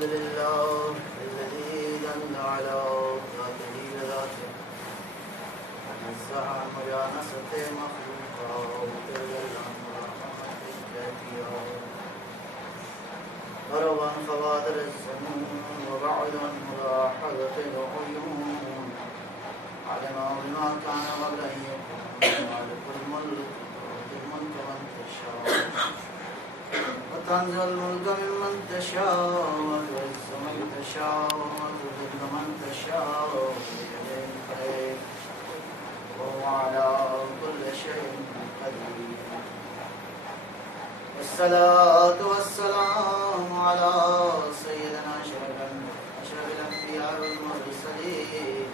الحمد لله الذي دل على ذاته ذاته ونزه عن مجانسة مخلوقات وجل عن مراحمة الجاتيات ضرب عن خوادر الزمون وبعد عن ملاحظة العيون علم بما كان قبل أن يكون مالك الملك تؤتي الملك من تشاء وتنزع الملك ممن تشاء وتعز من تشاء وتذل من تشاء بيديك الخير وهو على كل شيء قدير والصلاة والسلام على سيدنا أشرف الأنبياء والمرسلين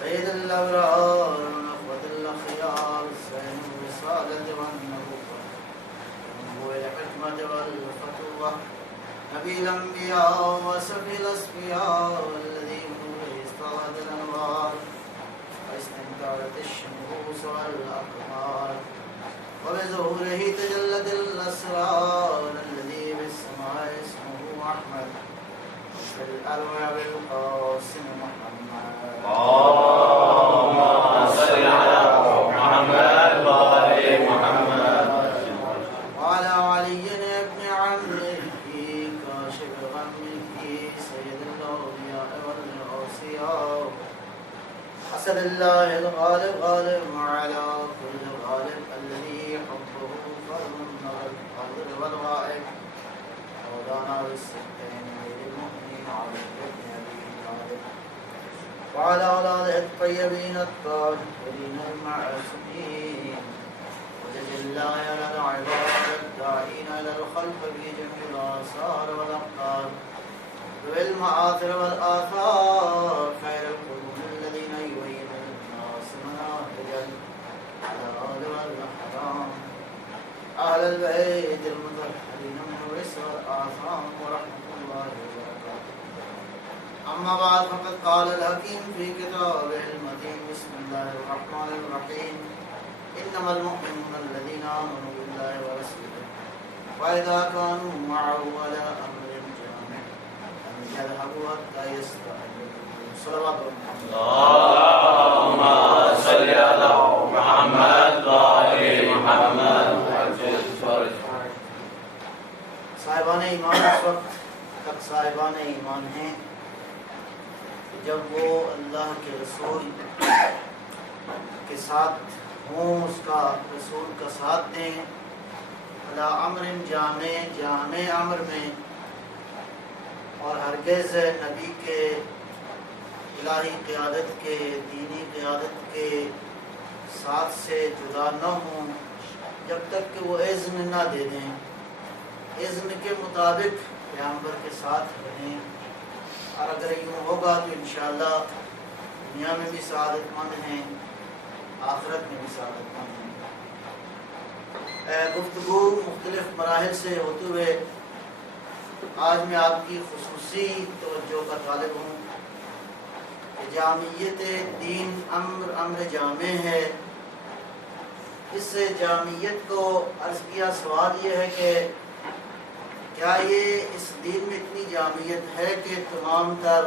سيد الأبرار ونخوة الأخيار سيد الرسالة والنبوة والحكمة والفتوة نبي الأنبياء وسفي الأصفياء الذي بنوره استغرقت الأنوار واستمتعت الشموس والأقمار وبظهوره تجلت الأسرار الذي بالسماء اسمه أحمد وفي الأرواح بالقاسم محمد اللهم صل على محمد وآل محمد وعلى علي بن عمه كاشف غمه سيد الأولياء والأوصياء حسن الله الغالب غالب وعلى كل غالب الذي حبه فرض الحاضر والغائب مولانا بالسبتين للمؤمنين علي بن أبي طالب وعلى أولاده الطيبين الطاهرين المعصومين وجزا الله على العباد الداعين إلى الخلق بجميع الآثار والأقدار بالمآثر والآثار خير القرون الذين يبينون للناس مناهج الحلال والحرام أهل البيت المطهرين من الرس والآثام ورحمة الله وبركاته أما بعد فقد قال الحكيم في كتابه المتين بسم الله الرحمن الرحيم إنما المؤمنون الذين آمنوا بالله ورسوله وإذا كانوا معه على أمر جامع لم يذهبوا حتى يستأذنوا صلوات اللهم صل على محمد وآل محمد صاحبان ایمان اس وقت تک صاحبان ایمان ہیں جب وہ اللہ کے رسول کے ساتھ ہوں، اس کا رسول کا ساتھ دیں علی امر جامع جامع امر میں، اور ہرگز نبی کے الہی قیادت کے دینی قیادت کے ساتھ سے جدا نہ ہوں جب تک کہ وہ اذن نہ دے دیں، اذن کے مطابق پیغمبر کے ساتھ رہیں، اور اگر یوں ہوگا تو انشاءاللہ دنیا میں بھی سعادت مند ہیں، آخرت میں بھی سعادت مند ہیں۔ گفتگو مختلف مراحل سے ہوتے ہوئے آج میں آپ کی خصوصی توجہ کا طالب ہوں کہ جامعیت دین امر جامع ہے۔ اس جامعیت کو عرض کیا، سوال یہ ہے کہ کیا یہ اس دین میں اتنی جامعیت ہے کہ تمام تر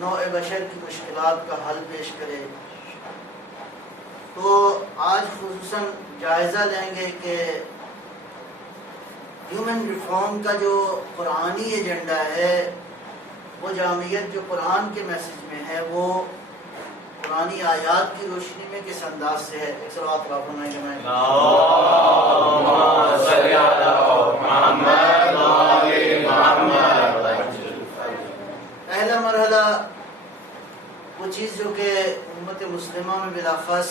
نوع بشر کی مشکلات کا حل پیش کرے؟ تو آج خصوصاً جائزہ لیں گے کہ ہیومن ریفارم کا جو قرآنی ایجنڈا ہے، وہ جامعیت جو قرآن کے میسج میں ہے، وہ قرآنی آیات کی روشنی میں کس انداز سے ہے؟ ایک صلوات اللہ فرمائیں گے میں اللهم صل على محمد وآل محمد پہلا مرحلہ وہ چیز جو کہ امت مسلمہ میں بلاخص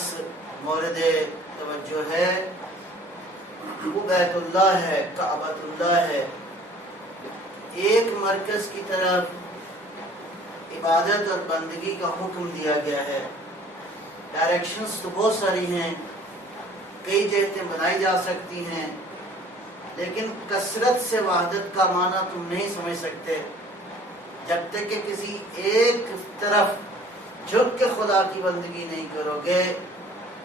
مورد توجہ ہے، وہ بیت اللہ ہے، کعبۃ اللہ ہے۔ ایک مرکز کی طرف عبادت اور بندگی کا حکم دیا گیا ہے۔ ڈائریکشنز تو بہت ساری ہیں، کئی جہتیں بنائی جا سکتی ہیں، لیکن کثرت سے وحدت کا معنی تم نہیں سمجھ سکتے جب تک کہ کسی ایک طرف جھک کے خدا کی بندگی نہیں کرو گے۔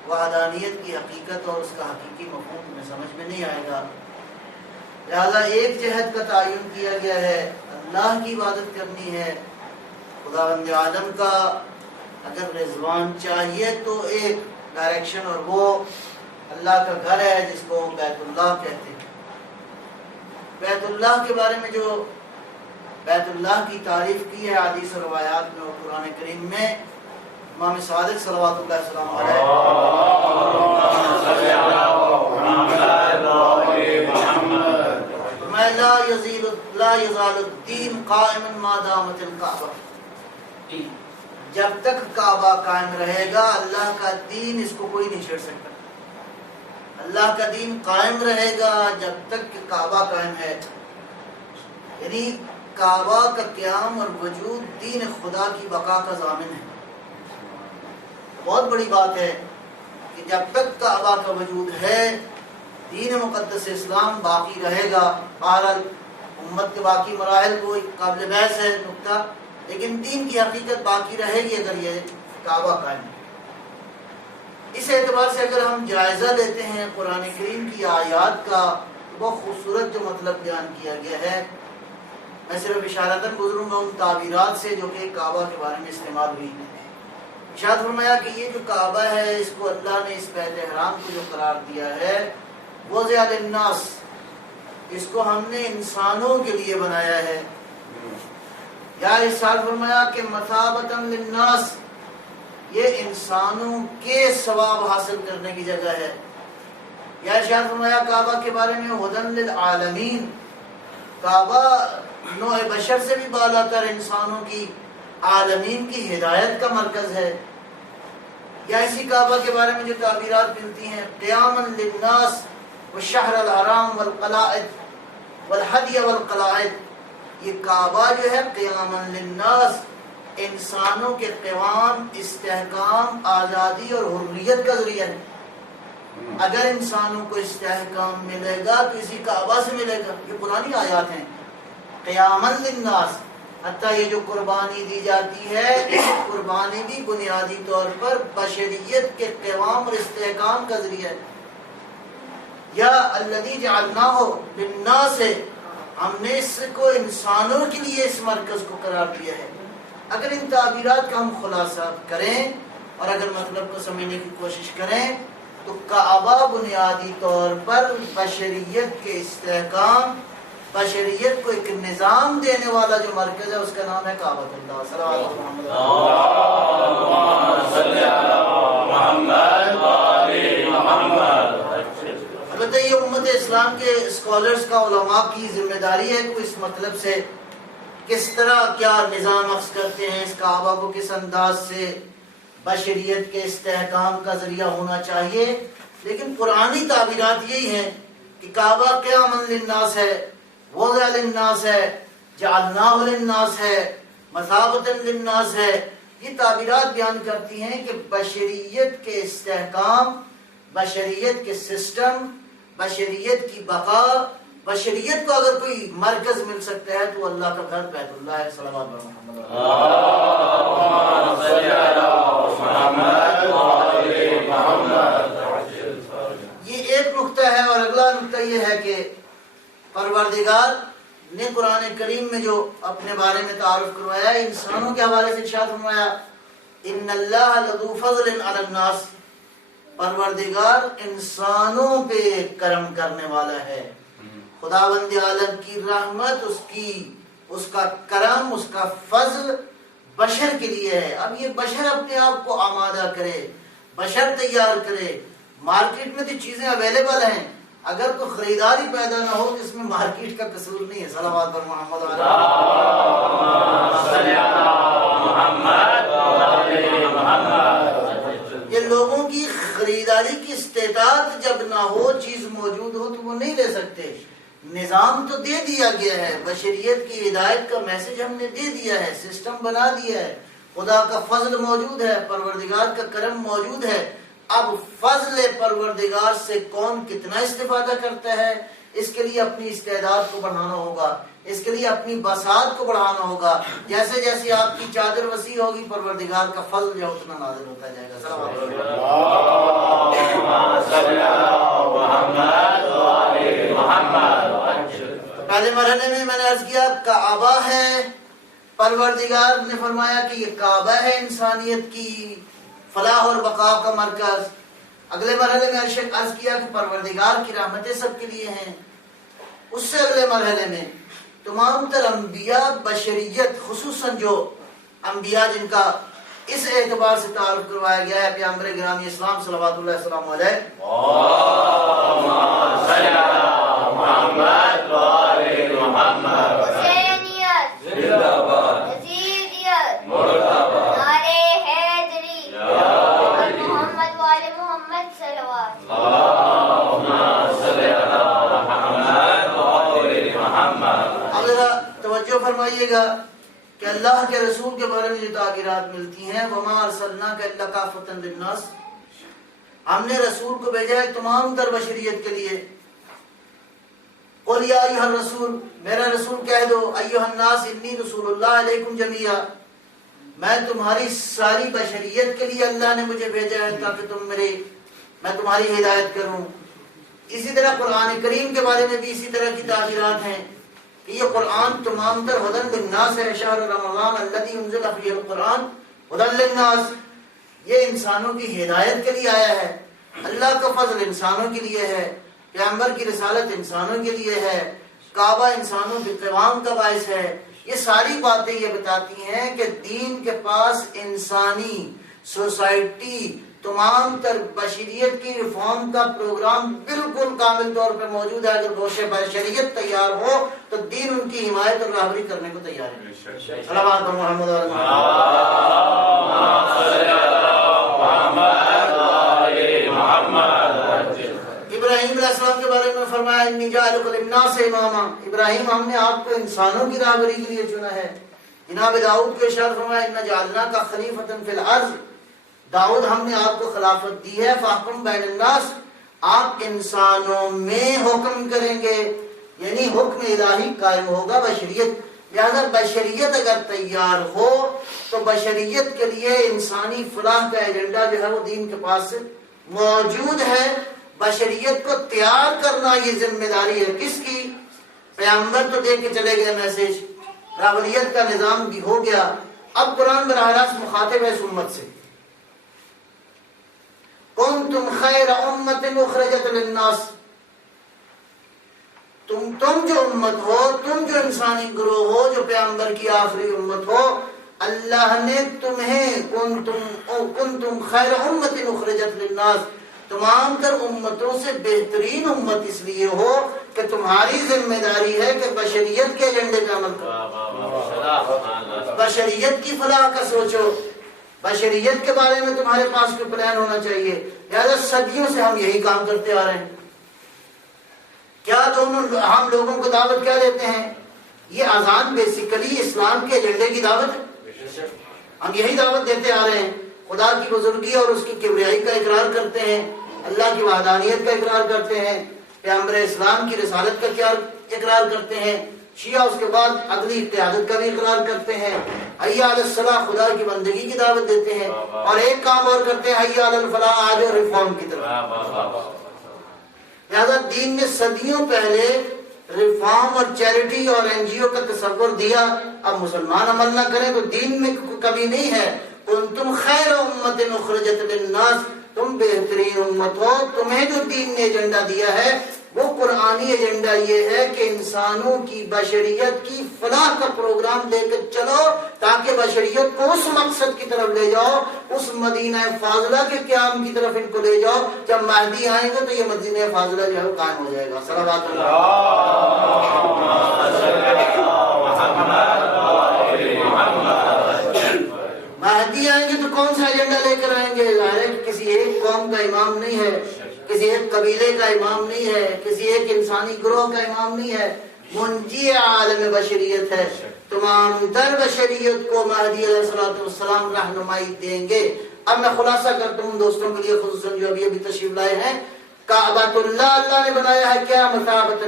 وحدانیت کی حقیقت اور اس کا حقیقی مفہوم تمہیں سمجھ میں نہیں آئے گا۔ لہذا ایک جہد کا تعین کیا گیا ہے، اللہ کی عبادت کرنی ہے۔ خداوند عالم کا اگر رضوان چاہیے تو ایک ڈائریکشن، اور وہ اللہ کا گھر ہے جس کو بیت اللہ کہتے ہیں۔ بیت اللہ کے بارے میں جو بیت اللہ کی تعریف کی ہے حدیث و روایات میں اور قرآن کریم میں، امام صادق صلوات اللہ السلام علیہ لا یزال الدین قائما ما دامت الکعبہ، جب تک کعبہ قائم رہے گا اللہ کا دین اس کو کوئی نہیں چھیڑ سکتا۔ اللہ کا دین قائم رہے گا جب تک کہ کعبہ قائم ہے، یعنی کعبہ کا قیام اور وجود دین خدا کی بقا کا ضامن ہے۔ بہت بڑی بات ہے کہ جب تک کعبہ کا وجود ہے دین مقدس اسلام باقی رہے گا۔ بہرحال امت کے باقی مراحل کو قابل بحث ہے نقطہ، لیکن دین کی حقیقت باقی رہے گی اگر یہ کعبہ قائم ہے۔ اس اعتبار سے اگر ہم جائزہ لیتے ہیں قرآن کریم کی آیات کا، بہت خوبصورت جو مطلب بیان کیا گیا ہے، میں صرف اشارتاً گزروں گا ان تعبیرات سے جو کہ کعبہ کے بارے میں استعمال ہوئی۔ ارشاد فرمایا کہ یہ جو کعبہ ہے اس کو اللہ نے اس بیت احرام کو جو قرار دیا ہے وضع للناس، اس کو ہم نے انسانوں کے لیے بنایا ہے۔ یا ارشاد فرمایا کہ مثابۃ للناس، یہ انسانوں کے ثواب حاصل کرنے کی جگہ ہے۔ یا ارشاد فرمایا کعبہ کے بارے میں ہدی للعالمین، کعبہ نوع بشر سے بھی بالا تر انسانوں کی عالمین کی ہدایت کا مرکز ہے۔ یا اسی کعبہ کے بارے میں جو تعبیرات ملتی ہیں، قیاما للناس والشہر الحرام والقلائد والحدی والقلائد، یہ کعبہ جو ہے قیاما للناس انسانوں کے قیام، استحکام، آزادی اور حریت کا ذریعہ ہے۔ اگر انسانوں کو استحکام ملے گا تو اسی کعبہ سے ملے گا۔ یہ پرانی آیات ہیں، قیاما للناس۔ حتیٰ یہ جو قربانی دی جاتی ہے یہ قربانی بھی بنیادی طور پر بشریت کے قیام اور استحکام کا ذریعہ ہے۔ یا الذی جعلناہ للناس، ہم نے اس کو انسانوں کے لیے اس مرکز کو قرار دیا ہے۔ اگر ان تعبیرات کا ہم خلاصہ کریں اور اگر مطلب کو سمجھنے کی کوشش کریں تو کعبہ بنیادی طور پر بشریت کے استحکام، بشریت کو ایک نظام دینے والا جو مرکز ہے اس کا نام ہے کعبۃ اللہ۔ صلی اللہ علیہ وسلم۔ البتہ یہ امت اسلام کے اسکالرز کا، علماء کی ذمہ داری ہے کہ اس مطلب سے کس طرح کیا نظام اخذ کرتے ہیں، اس کعبہ کو کس انداز سے بشریت کے استحکام کا ذریعہ ہونا چاہیے۔ لیکن پرانی تعبیرات یہی ہیں کہ کعبہ قیاما للناس ہے، وضع للناس ہے، جعلناہ للناس ہے، مثابۃ للناس ہے۔ یہ تعبیرات بیان کرتی ہیں کہ بشریت کے استحکام، بشریت کے سسٹم، بشریت کی بقا، بشریت کو اگر کوئی مرکز مل سکتا ہے تو اللہ کا گھر بیت اللہ ہے۔ صلوات محمد یہ ایک نقطہ ہے۔ اور اگلا نقطہ یہ ہے کہ پروردگار نے قرآن کریم میں جو اپنے بارے میں تعارف کروایا ہے، انسانوں کے حوالے سے ارشاد فرمایا ان اللہ لذو فضل علی الناس، پروردگار انسانوں پہ کرم کرنے والا ہے۔ خداوند عالم کی رحمت، اس کا کرم، اس کا فضل بشر کے لیے ہے۔ اب یہ بشر اپنے آپ کو آمادہ کرے، بشر تیار کرے۔ مارکیٹ میں تو چیزیں اویلیبل ہیں، اگر کوئی خریداری پیدا نہ ہو تو اس میں مارکیٹ کا قصور نہیں ہے۔ صلوات پر محمد یہ لوگوں کی خریداری کی استطاعت جب نہ ہو، چیز موجود ہو تو وہ نہیں لے سکتے۔ نظام تو دے دیا گیا ہے، بشریت کی ہدایت کا میسج ہم نے دے دیا ہے، سسٹم بنا دیا ہے، خدا کا فضل موجود ہے، پروردگار کا کرم موجود ہے۔ اب فضل پروردگار سے کون کتنا استفادہ کرتا ہے، اس کے لیے اپنی استعداد کو بڑھانا ہوگا، اس کے لیے اپنی بساط کو بڑھانا ہوگا۔ جیسے جیسے آپ کی چادر وسیع ہوگی پروردگار کا فضل جو اتنا نازل ہوتا جائے گا۔ صلی اللہ علیہ وسلم۔ پہلے مرحلے میں نے عرض کیا کعبہ ہے، پروردگار نے فرمایا کہ یہ کعبہ ہے انسانیت کی فلاح اور بقا کا مرکز۔ اگلے مرحلے میں عرض کیا کہ پروردگار کی رحمتیں سب کے لیے ہیں۔ اس سے اگلے مرحلے میں تمام تر انبیاء بشریت، خصوصاً جو انبیاء جن کا اس اعتبار سے تعارف کروایا گیا ہے پیغمبر گرامی اسلام صلوات اللہ السلام علیہ، اللهم صل على محمد وآل محمد۔ حسینیت زندہ باد، یزیدیت مردہ باد، نعرے حیدری اور محمد وآل محمد صلوات۔ اللهم صل على محمد وآل محمد۔ اب ذرا توجہ فرمائیے گا کہ اللہ کے رسول کے بارے میں جو تعبیرات ملتی ہیں، وَمَا أَرْسَلْنَاكَ إِلَّا كَافَّةً لِلنَّاسِ، ہم نے رسول کو بھیجا ہے تمام تر بشریت کے لیے۔ قُلْ يَا أَيُّهَا الرَّسُولُ، میرا رسول کہہ دو، أَيُّهَا النَّاسِ إِنِّي رَسُولُ اللَّهِ عَلَيْكُمْ جَمِيعًا، میں تمہاری ساری بشریت کے لیے اللہ نے مجھے بھیجا ہے تاکہ میں تمہاری ہدایت کروں۔ اسی طرح قرآن کریم کے بارے میں بھی اسی طرح کی تعبیرات ہیں کہ یہ قرآن تمام تر ہدی للناس ہے، شہر رمضان الذی انزل فیہ القرآن ہدی للناس، یہ انسانوں کی ہدایت کے لیے آیا ہے۔ اللہ کا فضل انسانوں کے لیے ہے، پیغمبر کی رسالت انسانوں کے لیے ہے، کعبہ انسانوں کے قیام کا باعث ہے۔ یہ ساری باتیں یہ بتاتی ہیں کہ دین کے پاس انسانی سوسائٹی تمام تر بشریت کی ریفارم کا پروگرام بالکل کامل طور پہ موجود ہے۔ اگر گوشے بشریت تیار ہو تو دین ان کی حمایت اور رہبری کرنے کو تیار ہے۔ صلوات محمد علیہ محمد۔ ابراہیم علیہ السلام کے بارے میں فرمایا انی جاعلک للناس اماما، ابراہیم ہم نے آپ کو انسانوں کی رہبری کے لیے چنا ہے۔ جناب داؤد کے ارشاد فرمایا انا جعلناک خلیفۃ فی الارض، داؤد ہم نے آپ کو خلافت دی ہے، فاحکم بین الناس، آپ انسانوں میں حکم کریں گے، یعنی حکم الہی قائم ہوگا بشریت۔ لہذا بشریت اگر تیار ہو تو بشریت کے لیے انسانی فلاح کا ایجنڈا جو ہے وہ دین کے پاس موجود ہے۔ بشریت کو تیار کرنا یہ ذمہ داری ہے کس کی؟ پیغمبر تو دے کے چلے گئے میسج، رہبریت کا نظام بھی ہو گیا، اب قرآن براہ راست مخاطب ہے اس امت سے۔ کنتم خیر امت اخرجت للناس، تم جو امت ہو، تم جو انسانی گروہ ہو، جو پیغمبر کی آخری امت ہو، اللہ نے تمہیں کنتم خیر امت اخرجت للناس، تمام تر امتوں سے بہترین امت اس لیے ہو کہ تمہاری ذمہ داری ہے کہ بشریت کے ایجنڈے پہ عمل کرو، بشریت کی فلاح کا سوچو، بشریت کے بارے میں تمہارے پاس کوئی پلان ہونا چاہیے۔ لہذا صدیوں سے ہم یہی کام کرتے آ رہے ہیں۔ کیا ہم لوگوں کو دعوت کیا دیتے ہیں؟ یہ اذان بیسیکلی اسلام کے ایجنڈے کی دعوت ہے، ہم یہی دعوت دیتے آ رہے ہیں۔ خدا کی بزرگی اور اس کی کبریائی کا اقرار کرتے ہیں، اللہ کی وحدانیت کا اقرار کرتے ہیں، پیغمبر اسلام کی رسالت کا اقرار کرتے ہیں، شیعہ اس کے بعد عدلی قیادت کا بھی اقرار کرتے ہیں، حی علی الصلاح خدا کی بندگی کی دعوت دیتے ہیں، اور ایک کام اور کرتے ہیں، حی علی الفلاح آج اور ریفارم کی طرف۔ لہذا دین نے صدیوں پہلے ریفارم اور چیریٹی اور این جی او کا تصور دیا، اب مسلمان عمل نہ کریں تو دین میں کبھی نہیں ہے۔ کنتم خیر امت اخرجت للناس، تم بہترین امت ہو، تمہیں جو دین نے ایجنڈا دیا ہے وہ قرآنی ایجنڈا یہ ہے کہ انسانوں کی بشریت کی فلاح کا پروگرام لے کر چلو تاکہ بشریت کو اس مقصد کی طرف لے جاؤ، اس مدینہ فاضلہ کے قیام کی طرف ان کو لے جاؤ۔ جب مہدی آئیں گے تو یہ مدینہ فاضلہ جو ہے قائم ہو جائے گا۔ صلوات مہدی آئیں گے تو کون سا ایجنڈا لے کر آئیں گے؟ ظاہر ہے کہ کسی ایک قوم کا امام نہیں ہے، کسی ایک قبیلے کا امام نہیں ہے، کسی ایک انسانی گروہ کا امام نہیں ہے، منجی عالم بشریت ہے۔ تمام تر بشریت کو مہدی علیہ السلام رہنمائی دیں گے۔ اب میں خلاصہ کرتا ہوں دوستوں کے لیے، خصوصاً جو ابھی تشریف لائے ہیں۔ کعبۃ اللہ نے بنایا ہے کیا؟ مثابۃ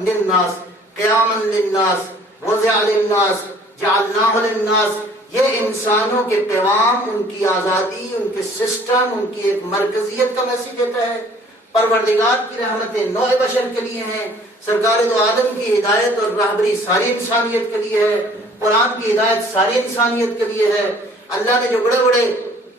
للناس، قیاما للناس، وضع للناس، جعلناہ للناس، یہ انسانوں کے قیام، ان کی آزادی، ان کے سسٹم، ان کی ایک مرکزیت کا میسج دیتا ہے۔ پروردگار کی رحمتیں نوع بشر کے لیے ہیں، سرکار دو عالم کی ہدایت اور رہبری ساری انسانیت کے لیے ہے، قرآن کی ہدایت ساری انسانیت کے لیے ہے۔ اللہ نے جو بڑے بڑے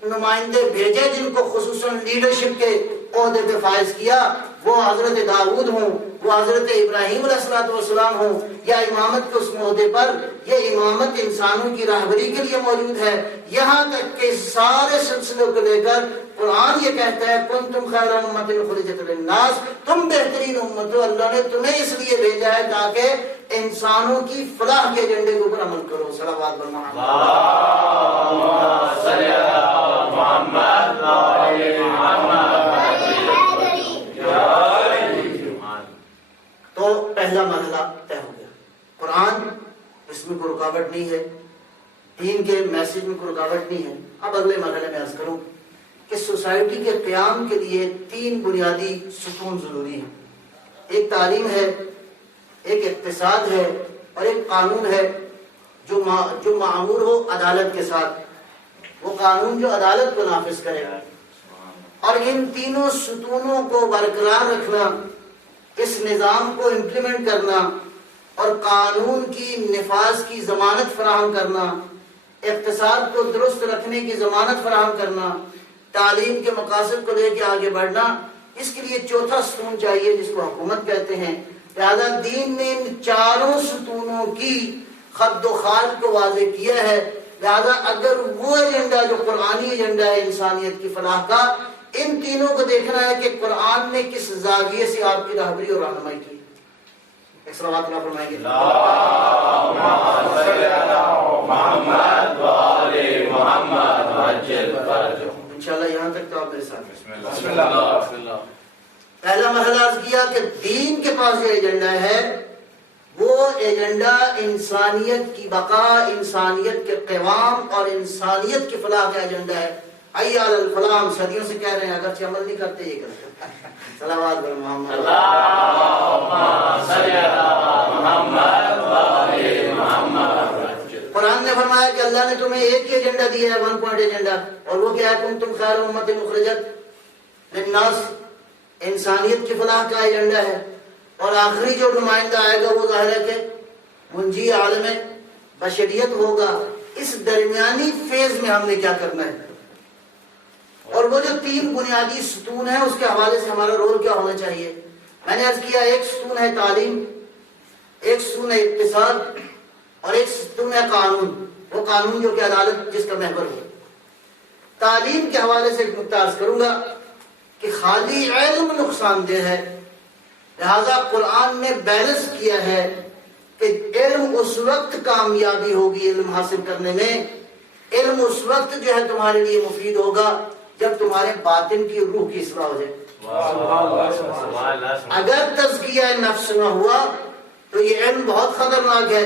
نمائندے بھیجے جن کو خصوصاً لیڈرشپ کے عہدے پہ فائز کیا، وہ حضرت داؤد ہوں، وہ حضرت ابراہیم علیہ السلام ہوں، یا امامت کے اس عہدے پر، یہ امامت انسانوں کی راہبری کے لیے موجود ہے۔ یہاں تک کہ سارے سلسلوں کو لے کر قرآن یہ کہتا ہے کنتم خیر امۃ اخرجت للناس، تم بہترین امت ہو، اللہ نے تمہیں اس لیے بھیجا ہے تاکہ انسانوں کی فلاح کے ایجنڈے کے اوپر عمل کرو۔ صلوات بر محمد، اللهم صل علی محمد وعلی محمد۔ تو پہلا مرحلہ طے ہو گیا، قرآن اس میں کوئی رکاوٹ نہیں ہے، دین کے میسج میں کوئی رکاوٹ نہیں ہے۔ اب اگلے مرحلے میں عرض کروں کہ سوسائٹی کے قیام کے لیے 3 بنیادی ستون ضروری ہیں، ایک تعلیم ہے، ایک اقتصاد ہے، اور ایک قانون ہے جو معمور ہو عدالت کے ساتھ، وہ قانون جو عدالت کو نافذ کرے۔ اور ان تینوں ستونوں کو برقرار رکھنا، اس نظام کو امپلیمنٹ کرنا اور قانون کی نفاذ کی ضمانت فراہم کرنا، اقتصاد کو درست رکھنے کی ضمانت فراہم کرنا، تعلیم کے مقاصد کو لے کے آگے بڑھنا، اس کے لیے چوتھا ستون چاہیے جس کو حکومت کہتے ہیں۔ لہذا دین نے ان چاروں ستونوں کی خد و خال کو واضح کیا ہے۔ لہذا اگر وہ ایجنڈا جو قرآنی ایجنڈا ہے انسانیت کی فلاح کا، ان تینوں کو دیکھنا ہے کہ قرآن نے کس زاویے سے آپ کی رہبری اور رہنمائی کی۔ ایک صلوات اللہ فرمائیں گے۔ اللهم صل علی محمد وعلی محمد وعجل فرجهم۔ انشاءاللہ یہاں تک تو آپ میرے ساتھ ہیں۔ بسم اللہ۔ پہلا مرحلہ عرض کیا کہ دین کے پاس جو ایجنڈا ہے وہ ایجنڈا انسانیت کی بقا، انسانیت کے قیام اور انسانیت کی فلاح کا ایجنڈا ہے۔ حی علی الفلاح، ہم صدیوں سے کہہ رہے ہیں، اگرچہ عمل نہیں کرتے، یہ کرتے۔ صلوات بر محمد۔ اللهم صل علی محمد وعلی محمد۔ قرآن نے فرمایا کہ اللہ نے تمہیں ایک ہی ایجنڈا دیا ہے، 1 پوائنٹ ایجنڈا، اور وہ کیا ہے؟ کنتم خیر امۃ اخرجت للناس، انسانیت کی فلاح کا ایجنڈا ہے۔ اور آخری جو نمائندہ آئے گا وہ ظاہر ہے کہ منجی عالم بشریت ہوگا۔ اس درمیانی فیز میں ہم نے کیا کرنا ہے، اور وہ جو 3 بنیادی ستون ہیں اس کے حوالے سے ہمارا رول کیا ہونا چاہیے۔ میں نے عرض کیا ایک ستون ہے تعلیم، ایک ستون ہے اقتصاد، اور ایک ستون ہے قانون، وہ قانون جو کہ عدالت جس کا محور ہو۔ تعلیم کے حوالے سے ایک نکتہ عرض کروں گا کہ خالی علم نقصان دہ ہے، لہذا قرآن نے بیلنس کیا ہے کہ علم اس وقت کامیابی ہوگی علم حاصل کرنے میں، علم اس وقت جو ہے تمہارے لیے مفید ہوگا جب تمہارے باطن کی روح کی اصلاح ہو جائے۔ اگر تزکیہ نفس نہ ہوا تو یہ علم بہت خطرناک ہے،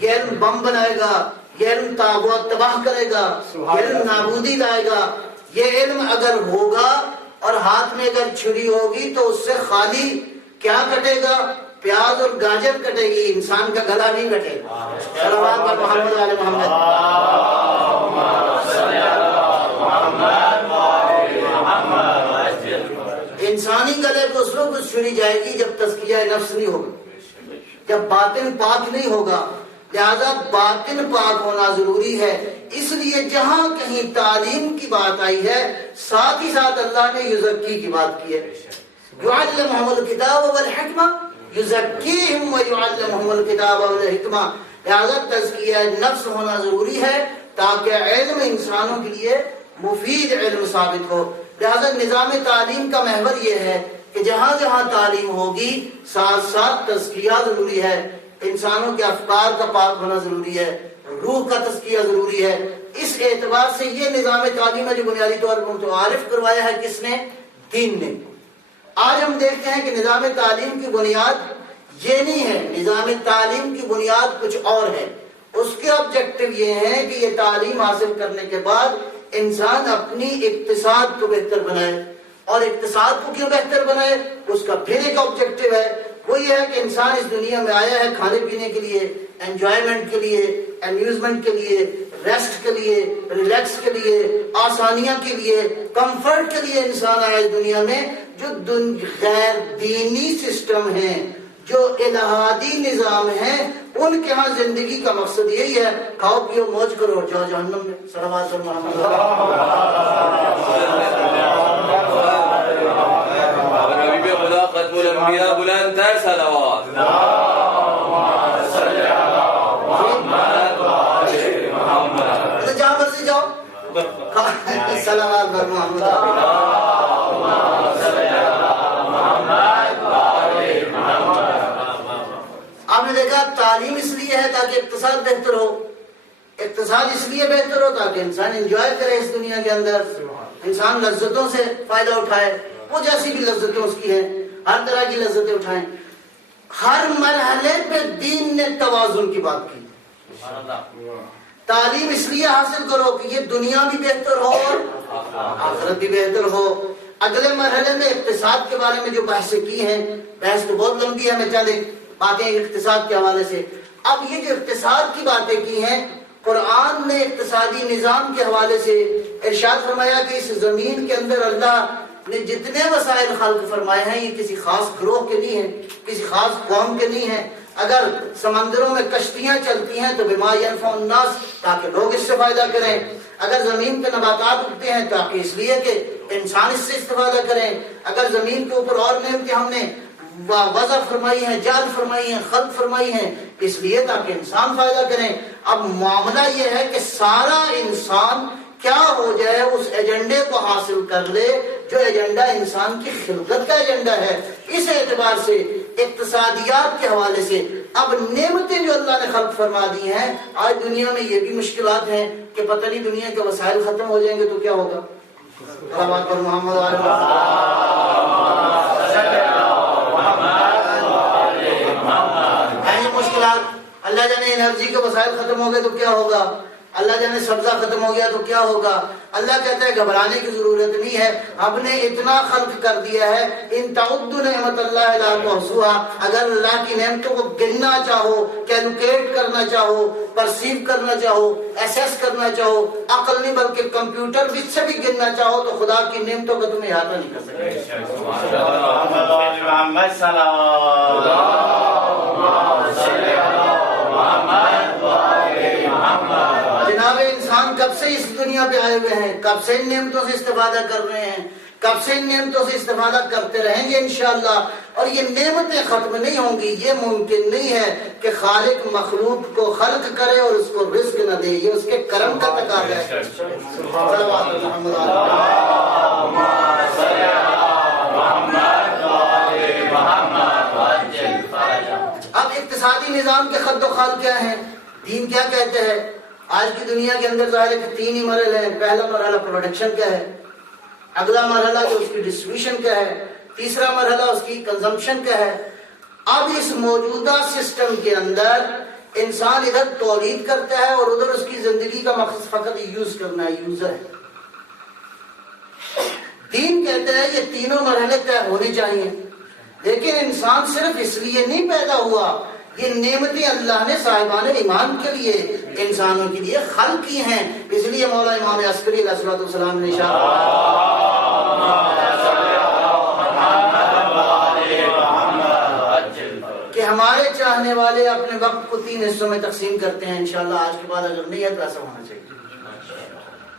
یہ علم بم بنائے گا، یہ علم تاغوت تباہ کرے گا، یہ علم نابودی لائے گا۔ یہ علم اگر ہوگا اور ہاتھ میں اگر چھری ہوگی تو اس سے خالی کیا کٹے گا؟ پیاز اور گاجر کٹے گی، انسان کا گلا نہیں کٹے گا۔ صلوات پر محمد علی محمد۔ انسانی گلے کو اس وقت چھری جائے گی جب تزکیہ نفس نہیں ہوگا، جب باطن پاک نہیں ہوگا۔ لہذا باطن پاک ہونا ضروری ہے۔ اس لیے جہاں کہیں تعلیم کی بات آئی ہے ساتھ ہی ساتھ اللہ نے یزکی کی بات کی ہے۔ یعلمہم الکتاب والحکمہ، یزکیہم ویعلمہم الکتاب والحکمہ۔ لہذا تزکیہ نفس ہونا ضروری ہے تاکہ علم انسانوں کے لیے مفید علم ثابت ہو۔ لہذا نظام تعلیم کا محور یہ ہے کہ جہاں جہاں تعلیم ہوگی ساتھ ساتھ تزکیہ ضروری ہے، انسانوں کے افکار کا پاک ہونا ضروری ہے، روح کا تزکیہ ضروری ہے۔ اس اعتبار سے یہ نظام تعلیم ہے جو بنیادی طور پر متعارف کروایا ہے کس نے؟ دین نے۔ آج ہم دیکھتے ہیں کہ نظام تعلیم کی بنیاد یہ نہیں ہے، نظام تعلیم کی بنیاد کچھ اور ہے۔ اس کے آبجیکٹو یہ ہے کہ یہ تعلیم حاصل کرنے کے بعد انسان اپنی اقتصاد کو بہتر بنائے، اور اقتصاد کو کیوں بہتر بنائے؟ اس کا پھر ایک آبجیکٹو ہے، وہ یہ ہے کہ انسان اس دنیا میں آیا ہے کھانے پینے کے لیے، انجوائمنٹ کے لیے، امیوزمنٹ کے لیے، ریسٹ کے لیے، ریلیکس کے لیے، آسانیاں کے لیے، کمفرٹ کے لیے انسان آیا اس دنیا میں. جو غیر دینی سسٹم ہیں، جو الہادی نظام ہیں، ان کے ہاں زندگی کا مقصد یہی ہے کھاؤ پیو موج کرو اور جاؤ جہنم میں. صلوات محمد. حبیب خدا ختم الانبیاء بلند تر صلوات. جہاں مرضی جاؤ صلوات بر محمد. آپ نے دیکھا تعلیم اس لیے ہے تاکہ اقتصاد بہتر ہو. اقتصاد اس لیے بہتر ہو تاکہ انسان انجوائے کرے اس دنیا کے اندر، انسان لذتوں سے فائدہ اٹھائے، وہ جیسی بھی لذتیں اس کی ہیں ہر طرح کی لذتیں اٹھائیں. ہر مرحلے پہ دین نے توازن کی بات کی. تعلیم اس لیے حاصل کرو کہ یہ دنیا بھی بہتر ہو اور آخرت بھی بہتر ہو. اگلے مرحلے میں اقتصاد کے بارے میں جو بحثیں کی ہیں، بحث تو بہت لمبی ہے، میں چند باتیں اقتصاد کے حوالے سے. اب یہ جو اقتصاد کی باتیں کی ہیں، قرآن نے اقتصادی نظام کے حوالے سے ارشاد فرمایا کہ اس زمین کے اندر اللہ نے جتنے وسائل خلق فرمائے ہیں یہ کسی خاص گروہ کے نہیں ہیں، کسی خاص قوم کے نہیں ہیں. اگر سمندروں میں کشتیاں چلتی ہیں تو بما ينفع الناس، تاکہ لوگ اس سے فائدہ کریں. اگر زمین پہ نباتات اگتے ہیں تاکہ اس لیے کہ انسان اس سے استفادہ کریں. اگر زمین کے اوپر اور نعمتیں ہم نے وضع فرمائی ہیں، جعل فرمائی ہیں، خلق فرمائی ہیں، اس لیے تاکہ انسان فائدہ کریں. اب معاملہ یہ ہے کہ سارا انسان کیا ہو جائے، اس ایجنڈے کو حاصل کر لے جو ایجنڈا انسان کی خلقت کا ایجنڈا ہے. اس اعتبار سے اقتصادیات کے حوالے سے اب نعمتیں جو اللہ نے خلق فرما دی ہیں، آج دنیا میں یہ بھی مشکلات ہیں کہ پتہ نہیں دنیا کے وسائل ختم ہو جائیں گے تو کیا ہوگا. محمد مشکلات، اللہ جانے انرجی کے وسائل ختم ہو گئے تو کیا ہوگا، اللہ جانے سبزہ ختم ہو گیا تو کیا ہوگا. اللہ کہتا ہے گھبرانے کی ضرورت نہیں ہے، ہم نے اتنا خلق کر دیا ہے. ان تعدوا نعمت اللہ لا تحصوها، اگر اللہ کی نعمتوں کو گننا چاہو، کیلکولیٹ کرنا چاہو، پرسیو کرنا چاہو، ایسیس کرنا چاہو، عقل نہیں بلکہ کمپیوٹر بھی سے بھی گننا چاہو تو خدا کی نعمتوں کا تمہیں احاطہ نہیں کر سکتے. جناب انسان کب سے اس دنیا پہ آئے ہوئے ہیں، کب سے ان نعمتوں سے استفادہ کر رہے ہیں، کب سے ان نعمتوں سے استفادہ کرتے رہیں گے انشاءاللہ. اور یہ نعمتیں ختم نہیں ہوں گی. یہ ممکن نہیں ہے کہ خالق مخلوق کو خلق کرے اور اس کو رزق نہ دے، یہ اس کے کرم کا تقاضا ہے. اب اقتصادی نظام کے خد و خال کیا ہیں، دین کیا کہتے ہیں. آج کی دنیا کے اندر ظاہر ہے کہ تین ہی مرحلے ہیں. پہلا مرحلہ پروڈکشن کیا ہے، اگلا مرحلہ جو اس کی ڈسٹریبیوشن کیا ہے، تیسرا مرحلہ اس کی کنزمپشن کیا ہے. اب اس موجودہ سسٹم کے اندر انسان ادھر تولید کرتا ہے اور ادھر اس کی زندگی کا مقصد فقط یوز کرنا ہے، یوزر ہے. دین کہتے ہیں یہ تینوں مرحلے طے ہونے چاہیے. لیکن انسان صرف اس لیے نہیں پیدا ہوا، یہ نعمتیں اللہ نے صاحبان ایمان کے لیے، انسانوں کے لیے خلق کی ہیں. اس لیے مولا امام عسکری علیہ الصلوۃ والسلام نے کہ ہمارے چاہنے والے اپنے وقت کو 3 حصوں میں تقسیم کرتے ہیں. انشاءاللہ آج کے بعد اگر نہیں ہے تو ایسا ہونا چاہیے.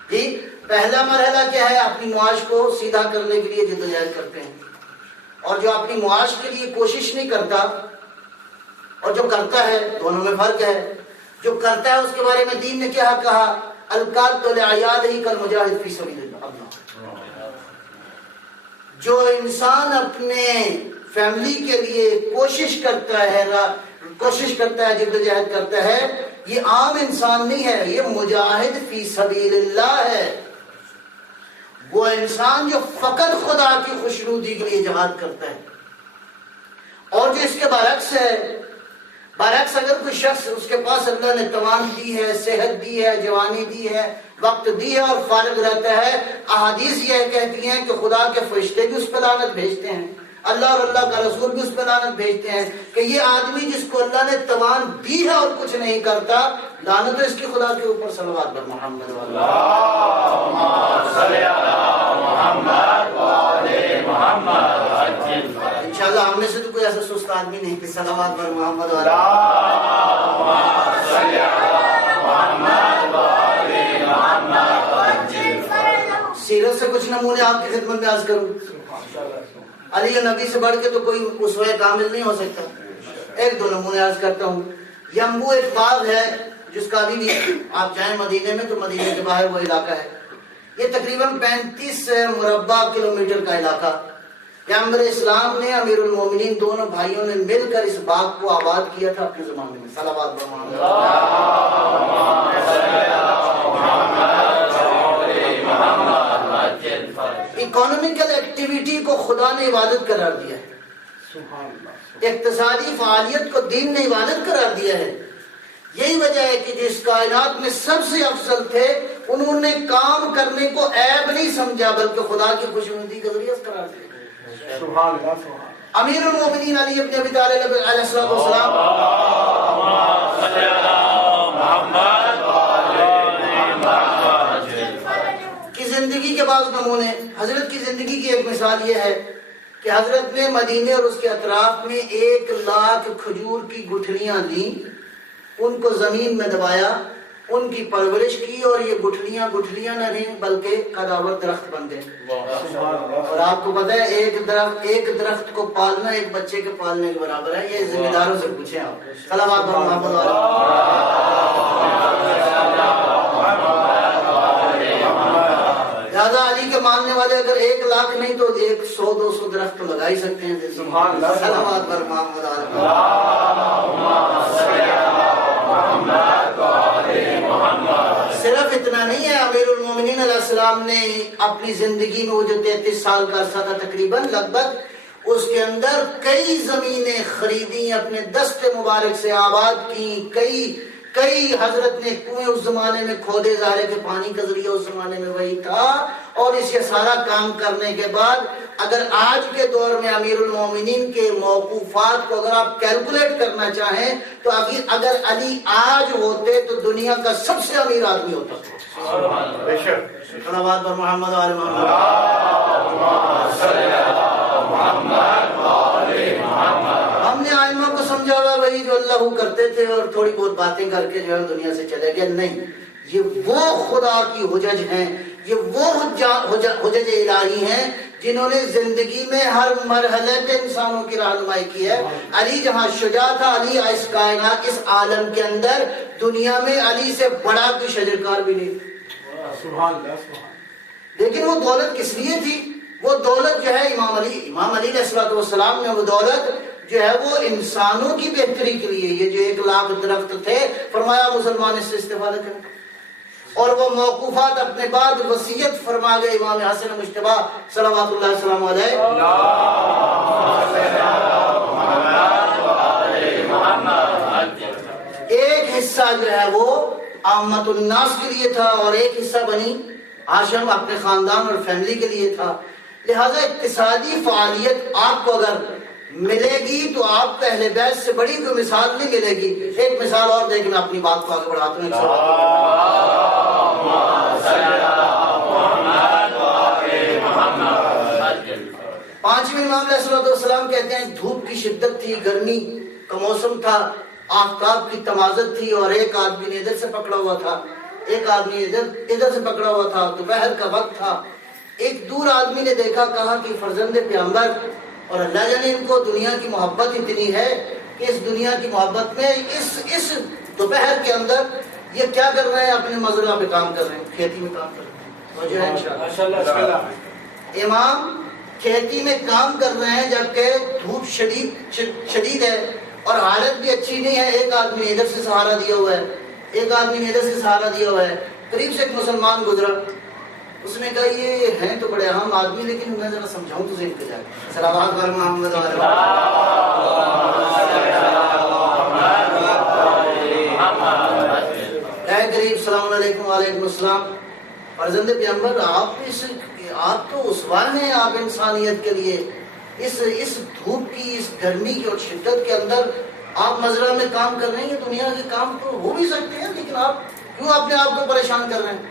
جی پہلا مرحلہ کیا ہے، اپنی معاش کو سیدھا کرنے کے لیے جدوجہد کرتے ہیں. اور جو اپنی معاش کے لیے کوشش نہیں کرتا اور جو کرتا ہے، دونوں میں فرق ہے. جو کرتا ہے اس کے بارے میں دین نے کیا کہا، القاتل لعیاله کالمجاہد فی سبیل اللہ. جو انسان اپنے فیملی کے لیے کوشش کرتا ہے، جدوجہد کرتا ہے، یہ عام انسان نہیں ہے، یہ مجاہد فی سبیل اللہ ہے. وہ انسان جو فقط خدا کی خوشنودی کے لیے جہاد کرتا ہے. اور جو اس کے برعکس ہے، برعکس اگر کوئی شخص اس کے پاس اللہ نے توان دی ہے، صحت دی ہے، جوانی دی ہے، وقت دی ہے اور فارغ رہتا ہے، احادیث یہ کہتی ہیں کہ خدا کے فرشتے بھی اس پہ لعنت بھیجتے ہیں، اللہ اور اللہ کا رسول بھی اس پہ لعنت بھیجتے ہیں کہ یہ آدمی جس کو اللہ نے توان دی ہے اور کچھ نہیں کرتا، لعنت ہے اس کی خدا کے اوپر۔ صلوات بر محمد اللہم صلی علی محمد وعلی محمد۔ انشاءاللہ ہم میں سے تو کوئی ایسا سست آدمی نہیں کہ صلوات بر محمد وعلی اللہم صلی علی محمد وعلی محمد۔ سیرت سے کچھ نمونے آپ کی خدمت میں عرض کروں۔ علی نبی سے بڑھ کے تو کوئی اسوہ کامل نہیں ہو سکتا۔ ایک دو نمونے عرض کرتا ہوں۔ ینبو ایک باغ ہے جس کا ابھی بھی آپ جائیں مدینے میں تو مدینے کے باہر وہ علاقہ ہے، یہ تقریباً 35 مربع کلومیٹر کا علاقہ۔ پیغمبر اسلام نے امیر المومنین دونوں بھائیوں نے مل کر اس باغ کو آباد کیا تھا اپنے زمانے میں۔ صلوات بر محمد۔ اکانومیکل ایکٹیویٹی کو خدا نے عبادت قرار دیا ہے، اقتصادی فعالیت کو دین نے عبادت قرار دیا ہے۔ یہی وجہ ہے کہ جس کائنات میں سب سے افضل تھے انہوں نے کام کرنے کو عیب نہیں سمجھا بلکہ خدا کی خوشنودی کا ذریعہ قرار دیا۔ امیر المومنین علی ابن ابی طالب علیہ السلام کی زندگی کے بعض نمونے۔ حضرت کی زندگی کی ایک مثال یہ ہے کہ حضرت نے مدینے اور اس کے اطراف میں 1,00,000 کھجور کی گٹھلیاں لیں، ان کو زمین میں دبایا، ان کی پرورش کی اور یہ گٹھلیاں نہ رہیں بلکہ قداور درخت بن گئے۔ اور آپ کو پتہ ہے ایک درخت کو پالنا ایک بچے کے پالنے کے برابر ہے۔ یہ ذمہ داروں سے پوچھیں آپ۔ صلوات بر محمد علیہ۔ لہٰذا علی کے ماننے والے اگر 1,00,000 نہیں تو 100-200 درخت تو لگا ہی سکتے ہیں۔ صلوات بر محمد علیہ۔ صرف اتنا نہیں ہے، امیر المومنین علیہ السلام نے اپنی زندگی میں وہ جو 33 سال کا عرصہ تھا تقریباً لگ بھگ، اس کے اندر کئی زمینیں خریدی، اپنے دست مبارک سے آباد کی، کئی حضرت نے کنویں اس زمانے میں کھودے، ظاہر ہے کہ پانی کا ذریعہ اس زمانے میں وہی تھا۔ اور اس یہ سارا کام کرنے کے بعد اگر آج کے دور میں امیر المومنین کے موقوفات کو اگر آپ کیلکولیٹ کرنا چاہیں تو اگر علی آج ہوتے تو دنیا کا سب سے امیر آدمی ہوتا۔ صلوات بر محمد علی محمد۔ ہم نے آئمہ کو سمجھا ہوا وہی جو اللہ کرتے تھے اور تھوڑی بہت باتیں کر کے جو ہے دنیا سے چلے گئے، نہیں، یہ وہ خدا کی حجج ہیں، یہ وہ حجج الہی ہیں جنہوں نے زندگی میں ہر مرحلے پہ انسانوں کی رہنمائی کی ہے۔ علی جہاں شجاع تھا، علی اس کائنات اس عالم کے اندر دنیا میں علی سے بڑا کوئی شجرکار بھی نہیں۔ لیکن وہ دولت کس لیے تھی؟ وہ دولت جو ہے امام علی علیہ السلام نے وہ دولت جو ہے وہ انسانوں کی بہتری کے لیے، یہ جو 1,00,000 درخت تھے فرمایا مسلمان اس سے استفادہ کریں، اور وہ موقوفات اپنے بعد وصیت فرما گئے امام حسن مجتبی صلوات اللہ السلام علیہ۔ ایک حصہ جو ہے وہ عامت الناس کے لیے تھا اور ایک حصہ بنی ہاشم اپنے خاندان اور فیملی کے لیے تھا۔ لہذا اقتصادی فعالیت آپ کو اگر ملے گی تو آپ کو اہل بیت سے بڑی کوئی مثال نہیں ملے گی۔ ایک مثال اور دے کے میں اپنی بات کو آگے بڑھاتا ہوں۔ 5ویں امام علیہ السلام کہتے ہیں دھوپ کی شدت تھی، گرمی کا موسم تھا، آفتاب کی تمازت تھی اور ایک آدمی نے ادھر سے پکڑا ہوا تھا، ایک آدمی ادھر سے پکڑا ہوا تھا، دوپہر کا وقت تھا۔ ایک دور آدمی نے دیکھا، کہا کہ فرزند پیغمبر اور اللہ جانے ان کو دنیا کی محبت اتنی ہے کہ اس دنیا کی محبت میں اس دوپہر کے اندر یہ کیا کر رہے ہیں؟ اپنے مزرعہ پہ کام کر رہے ہیں، کھیتی میں کام کر رہے ہیں۔ جو ہے انشاءاللہ امام کھیتی میں کام کر رہے ہیں جبکہ دھوپ شدید ہے اور حالت بھی اچھی نہیں ہے۔ ایک آدمی نے ادھر سے سہارا دیا ہوا ہے، ایک آدمی نے ادھر سے سہارا دیا ہوا ہے۔ قریب سے ایک مسلمان گزرا، اس نے کہا یہ ہیں تو بڑے اہم آدمی لیکن میں ذرا سمجھاؤں تو ذہن پہ جا کے۔ صلوات بر محمد اے قریب السلام علیکم وعلیکم السلام۔ فرزند پیغمبر آپ تو اسوہ ہیں، آپ انسانیت کے لیے، اس دھوپ کی، اس گرمی کی اور شدت کے اندر آپ مزرعہ میں کام کر رہے ہیں، یہ دنیا کے کام تو ہو بھی سکتے ہیں، لیکن آپ کیوں اپنے آپ کو پریشان کر رہے ہیں؟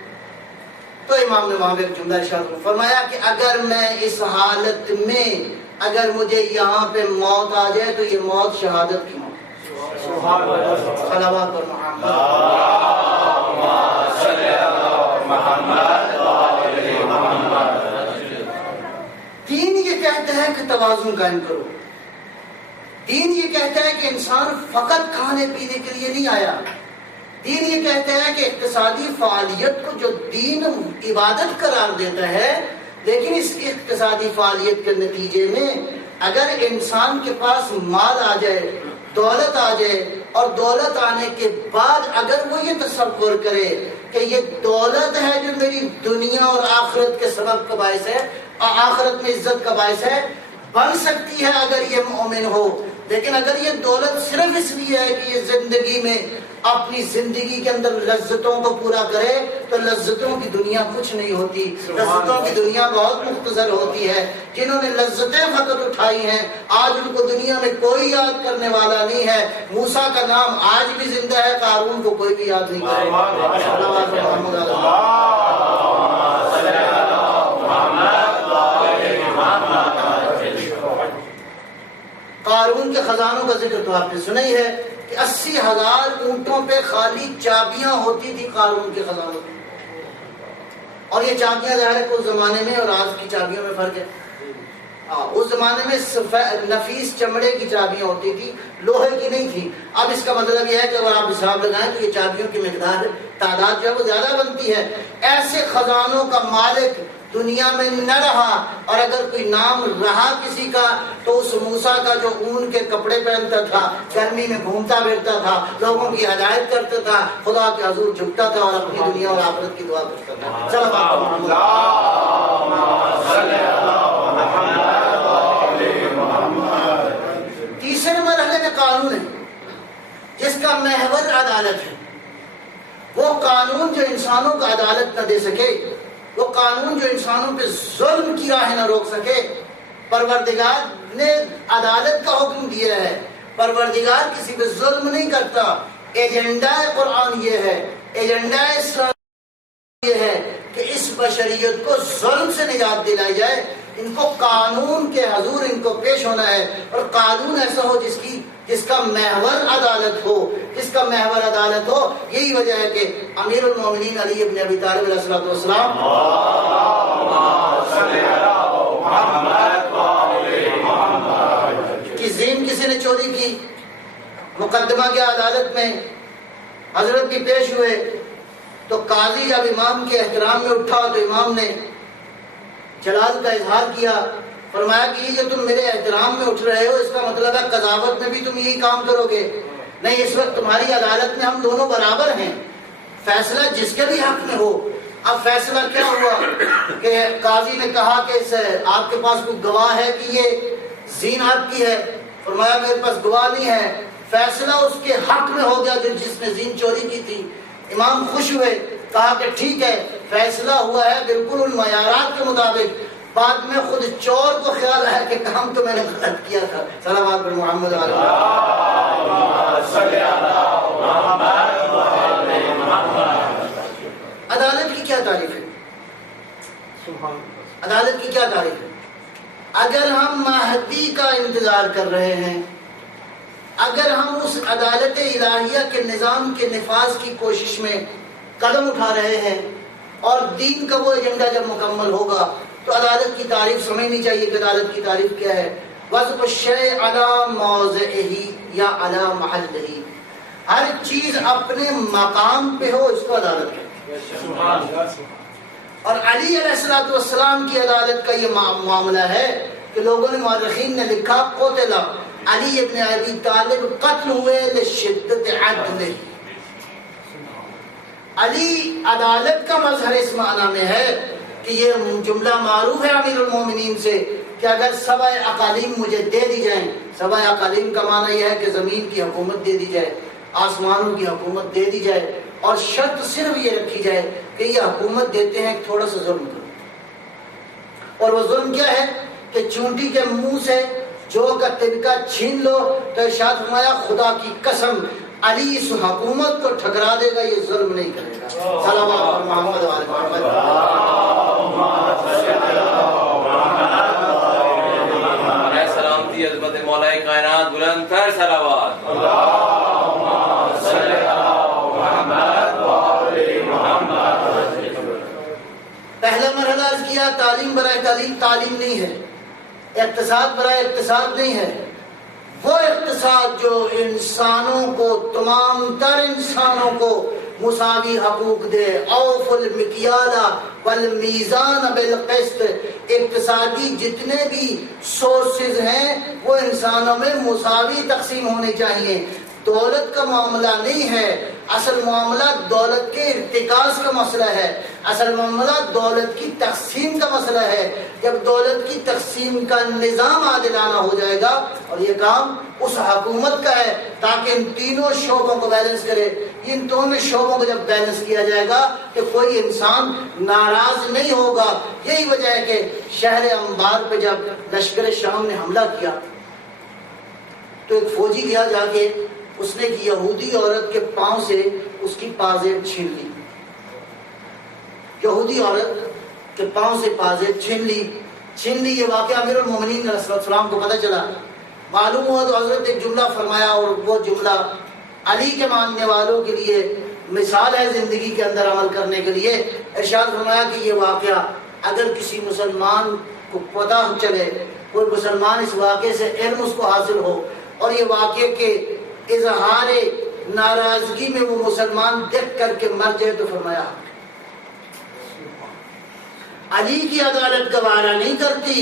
تو امام نے وہاں پہ ایک جملہ ارشاد فرمایا کہ اگر میں اس حالت میں، اگر مجھے یہاں پہ موت آ جائے تو یہ موت شہادت کی موت۔ صلوات پر محمد۔ دین یہ کہتا ہے کہ توازن قائم کرو، دین یہ کہتا ہے کہ انسان فقط کھانے پینے کے لیے نہیں آیا، دین یہ کہتا ہے کہ اقتصادی فعالیت کو جو دین عبادت قرار دیتا ہے، لیکن اس اقتصادی فعالیت کے نتیجے میں اگر انسان کے پاس مال آ جائے، دولت آ جائے، اور دولت آنے کے بعد اگر وہ یہ تصور کرے کہ یہ دولت ہے جو میری دنیا اور آخرت کے سبب کا باعث ہے، اور آخرت میں عزت کا باعث ہے، بن سکتی ہے اگر یہ مومن ہو، لیکن اگر یہ دولت صرف اس لیے ہے کہ یہ زندگی میں اپنی زندگی کے اندر لذتوں کو پورا کرے، تو لذتوں کی دنیا کچھ نہیں ہوتی، لذتوں کی دنیا بہت مختصر ہوتی ہے۔ جنہوں نے لذتیں فقط اٹھائی ہیں آج ان کو دنیا میں کوئی یاد کرنے والا نہیں ہے۔ موسیٰ کا نام آج بھی زندہ ہے، قارون کو کوئی بھی یاد نہیں کرے۔ قارون کے خزانوں کا ذکر تو آپ نے سنا ہی ہے کہ 80,000 اونٹوں پہ خالی چابیاں ہوتی تھی قارون کے خزانوں میں، اور یہ چابیاں ظاہر ہے اس زمانے میں اور آج کی چابیوں میں فرق ہے۔ اس زمانے میں نفیس چمڑے کی چابیاں ہوتی تھی، لوہے کی نہیں تھی۔ اب اس کا مطلب یہ ہے کہ اگر آپ حساب لگائیں تو یہ چابیوں کی مقدار تعداد جو ہے وہ زیادہ بنتی ہے۔ ایسے خزانوں کا مالک دنیا میں نہ رہا، اور اگر کوئی نام رہا کسی کا تو اس موسیٰ کا جو اون کے کپڑے پہنتا تھا، گرمی میں گھومتا پھرتا تھا، لوگوں کی ہدایت کرتا تھا، خدا کے حضور جھکتا تھا اور اپنی دنیا اور آخرت کی دعا کرتا تھا۔ چلو تیسرے مرحلے میں قانون ہے جس کا محور عدالت ہے۔ وہ قانون جو انسانوں کو عدالت نہ دے سکے، وہ قانون جو انسانوں پہ ظلم کی راہ نہ روک سکے۔ پروردگار نے عدالت کا حکم دیا ہے، پروردگار کسی پہ ظلم نہیں کرتا۔ ایجنڈا قرآن یہ ہے، ایجنڈا اسلام یہ ہے کہ اس بشریت کو ظلم سے نجات دلائی جائے۔ ان کو قانون کے حضور ان کو پیش ہونا ہے، اور قانون ایسا ہو جس کا محور عدالت ہو، جس کا محور عدالت ہو۔ یہی وجہ ہے کہ امیر المومنین علی ابن ابی طالب علیہ الصلوۃ والسلام کی زین کسی نے چوری کی، مقدمہ کیا عدالت میں، حضرت بھی پیش ہوئے، تو قاضی جب امام کے احترام میں اٹھا تو امام نے جلال کا اظہار کیا، فرمایا کہ یہ جو تم میرے احترام میں اٹھ رہے ہو اس کا مطلب ہے قضاوت میں بھی تم یہی کام کرو گے؟ نہیں، اس وقت تمہاری عدالت میں ہم دونوں برابر ہیں، فیصلہ جس کے بھی حق میں ہو۔ اب فیصلہ کیا ہوا کہ قاضی نے کہا کہ آپ کے پاس کوئی گواہ ہے کہ یہ زین آپ کی ہے؟ فرمایا میرے پاس گواہ نہیں ہے۔ فیصلہ اس کے حق میں ہو گیا جس نے زین چوری کی تھی۔ امام خوش ہوئے، کہا کہ ٹھیک ہے، فیصلہ ہوا ہے بالکل ان معیارات کے مطابق۔ بعد میں خود چور کو خیال آیا کہ کام تو میں نے غلط کیا تھا۔ صلوات پر محمد عدالت کی کیا تعریف ہے؟ عدالت کی کیا تعریف ہے؟ اگر ہم مہدی کا انتظار کر رہے ہیں، اگر ہم اس عدالت الہیہ کے نظام کے نفاذ کی کوشش میں قدم اٹھا رہے ہیں، اور دین کا وہ ایجنڈا جب مکمل ہوگا تو عدالت کی تعریف سمجھنی چاہیے کہ عدالت کی تعریف کیا ہے۔ وضع الشیء علی موضعہ یا علی محلہ، ہر چیز اپنے مقام پہ ہو، اس کو عدالت ہے۔ اور علی علیہ السلام کی عدالت کا یہ معاملہ ہے کہ لوگوں نے، مورخین نے لکھا، قتل علی ابن ابی طالب قتل ہوئے لشدت عدلہ۔ علی عدالت کا مظہر اس معنی میں ہے کہ یہ جملہ معروف ہے امیر المومنین سے کہ اگر سبع اقالیم مجھے دے دی جائیں، سبع اقالیم کا معنی یہ ہے کہ زمین کی حکومت دے دی جائے، آسمانوں کی حکومت دے دی جائے، اور شرط صرف یہ رکھی جائے کہ یہ حکومت دیتے ہیں تھوڑا سا ظلم کرو۔ اور وہ ظلم کیا ہے کہ چونٹی کے منہ سے جو کا تنکا چھین لو تو ارشاد فرمایا خدا کی قسم علی اس حکومت کو ٹھکرا دے گا، یہ ظلم نہیں کرے گا. صلوات پر محمد و آل محمد. سلامتی عظمت مولا کائنات بلند تر صلوات. پہلا مرحلہ عرض کیا تعلیم برائے تعلیم، تعلیم نہیں ہے. اقتصاد برائے اقتصاد نہیں ہے. وہ اقتصاد جو انسانوں کو، تمام تر انسانوں کو مساوی حقوق دے. اوف المکیال والمیزان بالقسط. اقتصادی جتنے بھی سورسز ہیں وہ انسانوں میں مساوی تقسیم ہونے چاہیے. دولت کا معاملہ نہیں ہے، اصل معاملہ دولت کے ارتکاز کا مسئلہ ہے. اصل معاملہ دولت کی تقسیم کا مسئلہ ہے. جب دولت کی تقسیم کا نظام عادلانہ ہو جائے گا، اور یہ کام اس حکومت کا ہے تاکہ ان تینوں شعبوں کو بیلنس کرے. ان دونوں شعبوں کو جب بیلنس کیا جائے گا کہ کوئی انسان ناراض نہیں ہوگا. یہی وجہ ہے کہ شہر انبار پہ جب لشکر شام نے حملہ کیا تو ایک فوجی گیا جا کے اس نے ایک یہودی عورت کے پاؤں سے اس کی پازیب چھین لی. یہودی عورت کے پاؤں سے پازیب چھین لی. یہ واقعہ امیر المومنین علیہ السلام کو پتہ چلا. معلوم ہوا تو حضرت ایک جملہ فرمایا، اور وہ جملہ علی کے ماننے والوں کے لیے مثال ہے زندگی کے اندر عمل کرنے کے لیے. ارشاد فرمایا کہ یہ واقعہ اگر کسی مسلمان کو پتہ چلے، کوئی مسلمان اس واقعے سے علم اس کو حاصل ہو اور یہ واقعے کے اظہار ناراضگی میں وہ مسلمان دیکھ کر کے مر جائے تو فرمایا علی کی عدالت گوارا نہیں کرتی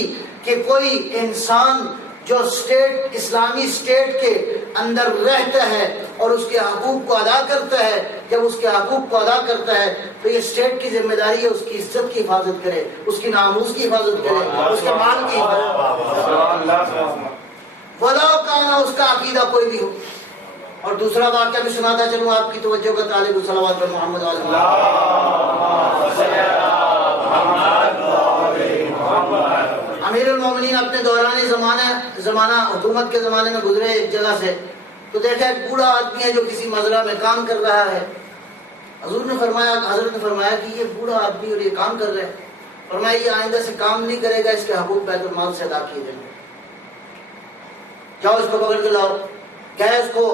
کہ کوئی انسان جو اسٹیٹ، اسلامی اسٹیٹ کے اندر رہتا ہے اور اس کے حقوق کو ادا کرتا ہے، جب اس کے حقوق کو ادا کرتا ہے تو یہ اسٹیٹ کی ذمہ داری ہے اس کی عزت کی حفاظت کرے، اس کی ناموس کی حفاظت کرے، اس کے مال کی حفاظت، ولا کانا اس کا عقیدہ کوئی بھی ہو. اور دوسرا واقعہ بھی سناتا چلوں آپ کی توجہ کا طالب. صلوات پر محمد و آل محمد. امیر المومنین اپنے دوران زمانہ حکومت کے زمانے میں گزرے ایک جگہ سے تو دیکھا ایک بوڑھا آدمی ہے جو کسی مزرعہ میں کام کر رہا ہے. حضرت نے فرمایا کہ یہ بوڑھا آدمی اور یہ کام کر رہا ہے، فرمایا یہ آئندہ سے کام نہیں کرے گا، اس کے حقوق بیت المال سے ادا کیے جائیں. جاؤ اس کو پکڑ کے لاؤ. گئے، اس کو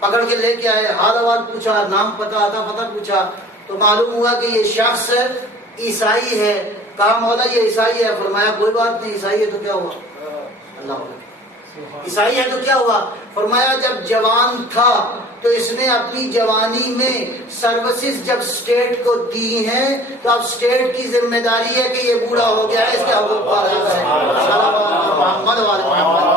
پکڑ کے لے کے آئے، حال احوال پوچھا، نام پتہ آتا پتہ پوچھا تو معلوم ہوا کہ یہ شخص عیسائی ہے. کہا مولا یہ عیسائی ہے. فرمایا کوئی بات نہیں، عیسائی ہے تو کیا ہوا؟ اللہ، عیسائی ہے تو کیا ہوا؟ فرمایا جب جوان تھا تو اس نے اپنی جوانی میں سروسز جب اسٹیٹ کو دی ہیں تو اب اسٹیٹ کی ذمہ داری ہے کہ یہ بوڑھا ہو گیا ہے، اس کے حقوق کو ادا کرے. محمد والے محمد.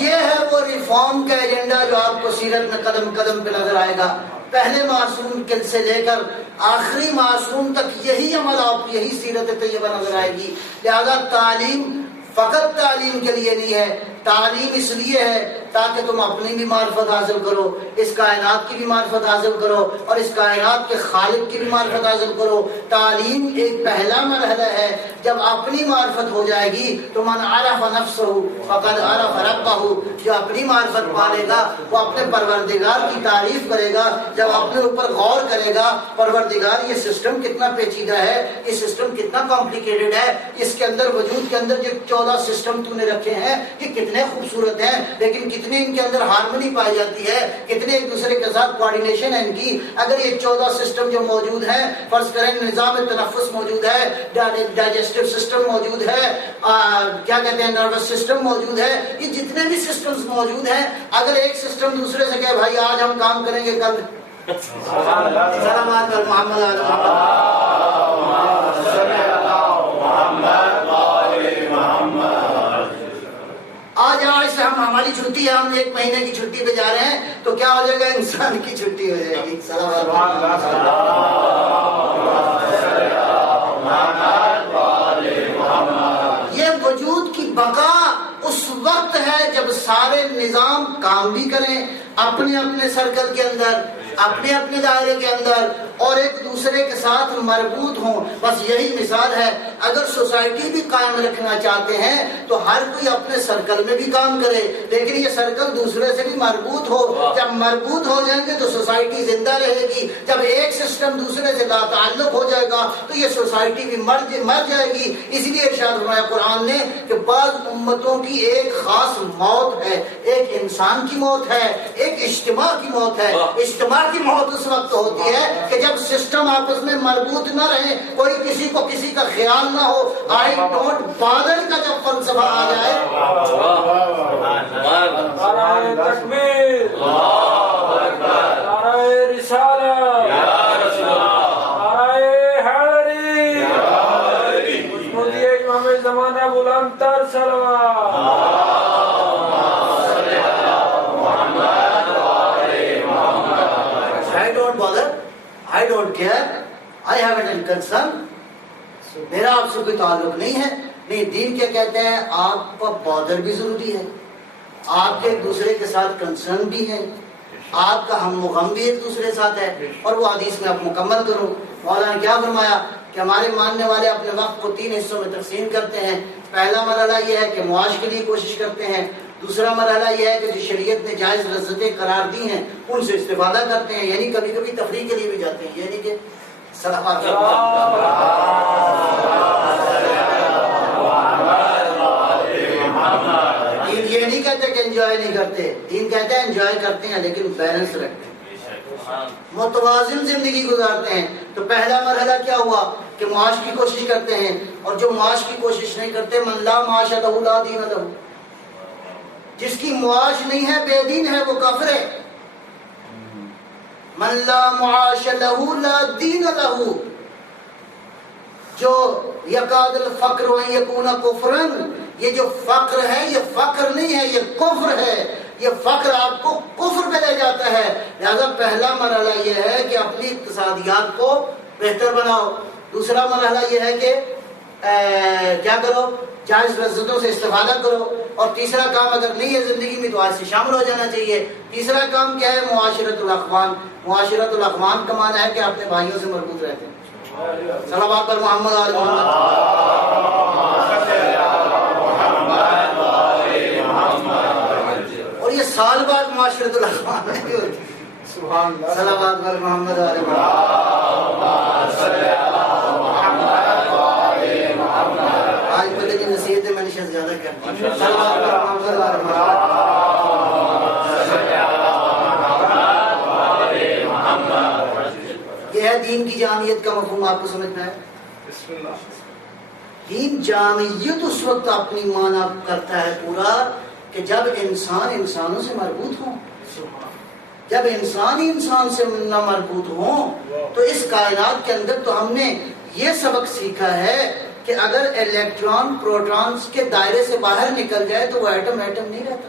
یہ ہے وہ ریفارم کا ایجنڈا جو آپ کو سیرت میں قدم قدم پہ نظر آئے گا. پہلے معصوم سے لے کر آخری معصوم تک یہی عمل، آپ یہی سیرت طیبہ نظر آئے گی. لہذا تعلیم فقط تعلیم کے لیے نہیں ہے، تعلیم اس لیے ہے تاکہ تم اپنی بھی معرفت حاصل کرو، اس کائنات کی بھی معرفت حاصل کرو اور اس کائنات کے خالق کی بھی معرفت حاصل کرو. تعلیم ایک پہلا مرحلہ ہے. جب اپنی معرفت ہو جائے گی تو من عرف نفسہ فقد عرف ربہ. جو اپنی معرفت پالے گا وہ اپنے پروردگار کی تعریف کرے گا. جب اپنے اوپر غور کرے گا پروردگار یہ سسٹم کتنا پیچیدہ ہے، یہ سسٹم کتنا کمپلیکیٹڈ ہے، اس کے اندر وجود کے اندر جو 14 سسٹم تو نے رکھے ہیں یہ کتنے خوبصورت ہیں، لیکن کتنے ان کے اندر ہارمنی پائی جاتی ہے، کتنے ایک دوسرے کے ساتھ کوارڈینیشن ہے ان کی. اگر یہ 14 سسٹم جو موجود ہیں، فرض کریں نظام تنفس موجود ہے، ڈائجسٹو سسٹم موجود ہے، کیا کہتے ہیں نروس سسٹم موجود ہے، یہ جتنے بھی سسٹمز موجود ہیں، اگر ایک سسٹم دوسرے سے کہے بھائی آج ہم کام کریں گے کل سلامات محمد آج سے ہماری چھٹی ہے، ہم 1 مہینے کی چھٹی پہ جا رہے ہیں تو کیا ہو جائے گا؟ انسان کی چھٹی ہو جائے گی. یہ وجود کی بقا اس وقت ہے جب سارے نظام کام بھی کریں اپنے اپنے سرکل کے اندر، اپنے اپنے دائرے کے اندر، اور ایک دوسرے کے ساتھ مربوط ہوں. بس یہی مثال ہے. اگر سوسائٹی بھی قائم رکھنا چاہتے ہیں تو ہر کوئی اپنے سرکل میں بھی کام کرے، لیکن یہ سرکل دوسرے سے بھی مربوط ہو. جب مربوط ہو جائیں گے تو سوسائٹی زندہ رہے گی. جب ایک سسٹم دوسرے سے لا تعلق ہو جائے گا تو یہ سوسائٹی بھی مر جائے گی. اس لیے ارشاد فرمایا قرآن نے کہ بعض امتوں کی ایک خاص موت ہے. ایک انسان کی موت ہے، ایک اجتماع کی موت ہے. اجتماع کی موت اس وقت ہوتی ہے کہ جب سسٹم آپس میں مربوط نہ رہے، کوئی کسی کو کسی کا خیال نہ ہو. آئی ڈونٹ بادر کا جب فلسفہ آ جائے، نعرہ تکبیر، نعرہ رسالت، نعرہ حیدری، محمدی امام زمانہ بلند تر صلوات. I don't care, I haven't any concern. میرا آپ سے کوئی تعلق نہیں ہے. نہیں، دین کیا کہتے ہیں؟ آپ کا بادر بھی ضروری ہے، آپ کے ایک دوسرے کے ساتھ کنسرن بھی ہے، آپ کا ہم و غم بھی ایک دوسرے کے ساتھ ہے. اور وہ حدیث میں آپ مکمل کروں. مولانا نے کیا فرمایا کہ ہمارے ماننے والے اپنے وقت کو 3 حصوں میں تقسیم کرتے ہیں. پہلا مرحلہ یہ ہے کہ معاش کے لیے کوشش کرتے ہیں. دوسرا مرحلہ یہ ہے کہ جو شریعت نے جائز لذتیں قرار دی ہیں ان سے استفادہ کرتے ہیں، یعنی کبھی کبھی تفریح کے لیے بھی جاتے ہیں، یعنی کہ صدقات. دین یہ نہیں کہتے کہ انجوائے نہیں کرتے، دین کہتے ہیں انجوائے کرتے ہیں لیکن بیلنس رکھتے ہیں، متوازن زندگی گزارتے ہیں. تو پہلا مرحلہ کیا ہوا کہ معاش کی کوشش کرتے ہیں. اور جو معاش کی کوشش نہیں کرتے، من لا معاش لہ لا دین لہ، جس کی معاش نہیں ہے بے دین ہے، وہ کافر ہے. من لا معاش لہ لا دین لہ، جو یکاد الفقر و یکون کفرا، یہ جو فقر ہے یہ فقر نہیں ہے، یہ کفر ہے. یہ فقر آپ کو کفر پہ لے جاتا ہے. لہذا پہلا مرحلہ یہ ہے کہ اپنی اقتصادیات کو بہتر بناؤ. دوسرا مرحلہ یہ ہے کہ کیا کرو؟ جائز لذتوں سے استفادہ کرو. اور تیسرا کام اگر نہیں ہے زندگی میں تو آج سے شامل ہو جانا چاہیے. تیسرا کام کیا ہے؟ معاشرت الاخوان. معاشرت الاخوان کا معنی ہے کہ اپنے بھائیوں سے مربوط رہتے ہیں. صلوات پر محمد آل محمد. اور یہ سال بعد معاشرت الاخوان نہیں ہوتی. صلوات پر محمد آل محمد. آج پہلے کی نصیحتیں میں نے شاید زیادہ کرتی ہیں. صلوات پر محمد آل محمد. یہ ہے دین کی جامعیت کا مفہوم. آپ کو سمجھنا ہے دین جامعیت اس وقت اپنی معنی کرتا ہے پورا کہ جب انسان انسانوں سے مربوط ہوں. جب انسان ہی انسان سے نہ مربوط ہوں تو اس کائنات کے اندر تو ہم نے یہ سبق سیکھا ہے کہ اگر الیکٹران پروٹونز کے دائرے سے باہر نکل جائے تو وہ ایٹم نہیں رہتا.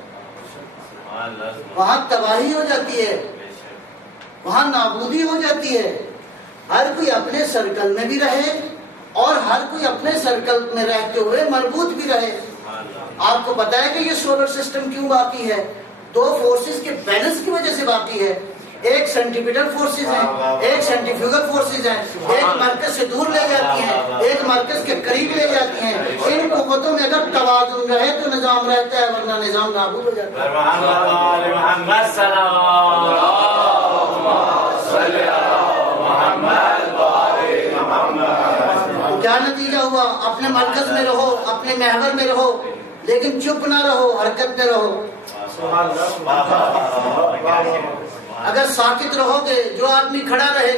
وہاں تباہی ہو جاتی ہے، وہاں نابودی ہو جاتی ہے. ہر کوئی اپنے سرکل میں بھی رہے اور ہر کوئی اپنے سرکل میں رہتے ہوئے مربوط بھی رہے. آپ کو پتا ہے کہ یہ سولر سسٹم کیوں باقی ہے؟ 2 فورسز کے بیلنس کی وجہ سے باقی ہے. ایک سینٹریپیٹل فورسز ہیں، ایک سینٹریفیوگل فورسز ہیں. ایک مرکز سے دور لے جاتی ہیں، ایک مرکز کے قریب لے جاتی ہیں. ان قوتوں میں اگر توازن رہے تو نظام رہتا ہے، ورنہ نظام نابود ہو جاتا ہے. کیا نتیجہ ہوا؟ اپنے مرکز میں رہو، اپنے محور میں رہو، لیکن چپ نہ رہو، حرکت میں رہو. اگر ساکت رہو گے، جو آدمی کھڑا رہے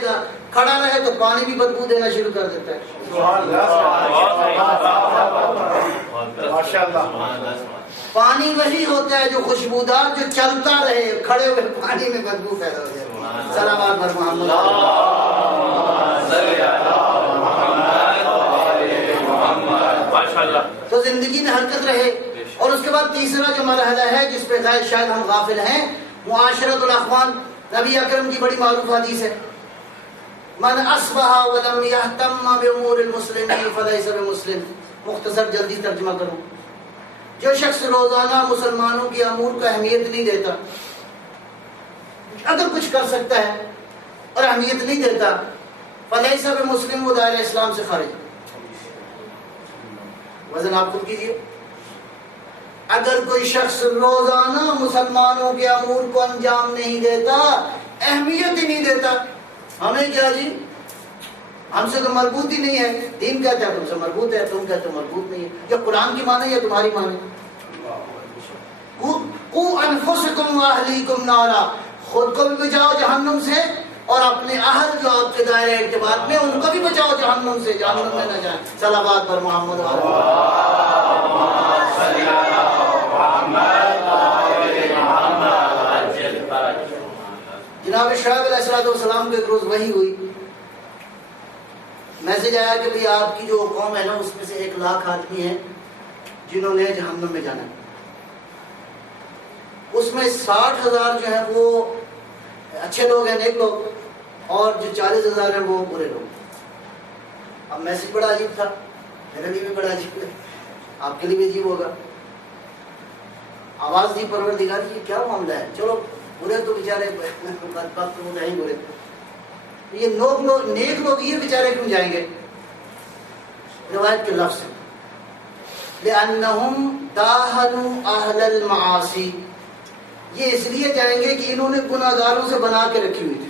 تو پانی بھی بدبو دینا شروع کر دیتا ہے. پانی وہی ہوتا ہے جو خوشبودار، جو چلتا رہے. کھڑے ہوئے پانی میں بدبو پیدا ہو جائے. صلوات پر محمد. تو زندگی میں حرکت رہے. اور اس کے بعد تیسرا جو مرحلہ ہے جس پہ شاید ہم غافل ہیں، معاشرت الاخوان. نبی اکرم کی بڑی معروف حدیث ہے، من اصبح ولم يهتم بامور المسلمين فليس بمسلم. مختصر جلدی ترجمہ کروں. جو شخص روزانہ مسلمانوں کی امور کو اہمیت نہیں دیتا، اگر کچھ کر سکتا ہے اور اہمیت نہیں دیتا فلیس بمسلم، وہ دائرہ اسلام سے خارج. وزن آپ خود کیجیے. اگر کوئی شخص روزانہ مسلمانوں کے امور کو انجام نہیں دیتا، اہمیت ہی نہیں دیتا، ہمیں کیا جی، ہم سے تو مربوط ہی نہیں ہے. دین کہتا ہے تم سے مربوط ہے، تم کہتے ہو مربوط نہیں ہے. یا قرآن کی معنی یا تمہاری معنی. قوا انفسکم واہلیکم نارا، خود کو بھی بچاؤ جہنم سے اور اپنے اہل جو آپ کے دائرہ ارتباط میں ان کو بھی بچاؤ جہنم سے، جہنم میں نہ جائیں. صلوات پر محمد جناب شعیب علیہ السلام کو ایک روز وحی ہوئی، میسج آیا کہ بھئی آپ کی جو قوم ہے نا اس میں سے 1 لاکھ آدمی ہیں جنہوں نے جہنم میں جانا ہے. اس میں 60,000 جو ہیں وہ اچھے لوگ ہیں، نیک لوگ، اور جو 40,000 ہیں وہ برے لوگ. اب میسج بڑا عجیب تھا، میرے لیے بھی بڑا عجیب ہے، آپ کے لیے بھی عجیب ہوگا. آواز دی پروردگار کی کیا معاملہ ہے، چلو برے تو بیچارے بدبخت تو نہیں برے، یہ نیک لوگ یہ بیچارے کیوں جائیں گے؟ روایت کے لفظ لأنہم داہنوا اہل المعاصی، یہ اس لیے جائیں گے کہ انہوں نے گناہ گاروں سے بنا کے رکھی ہوئی تھی.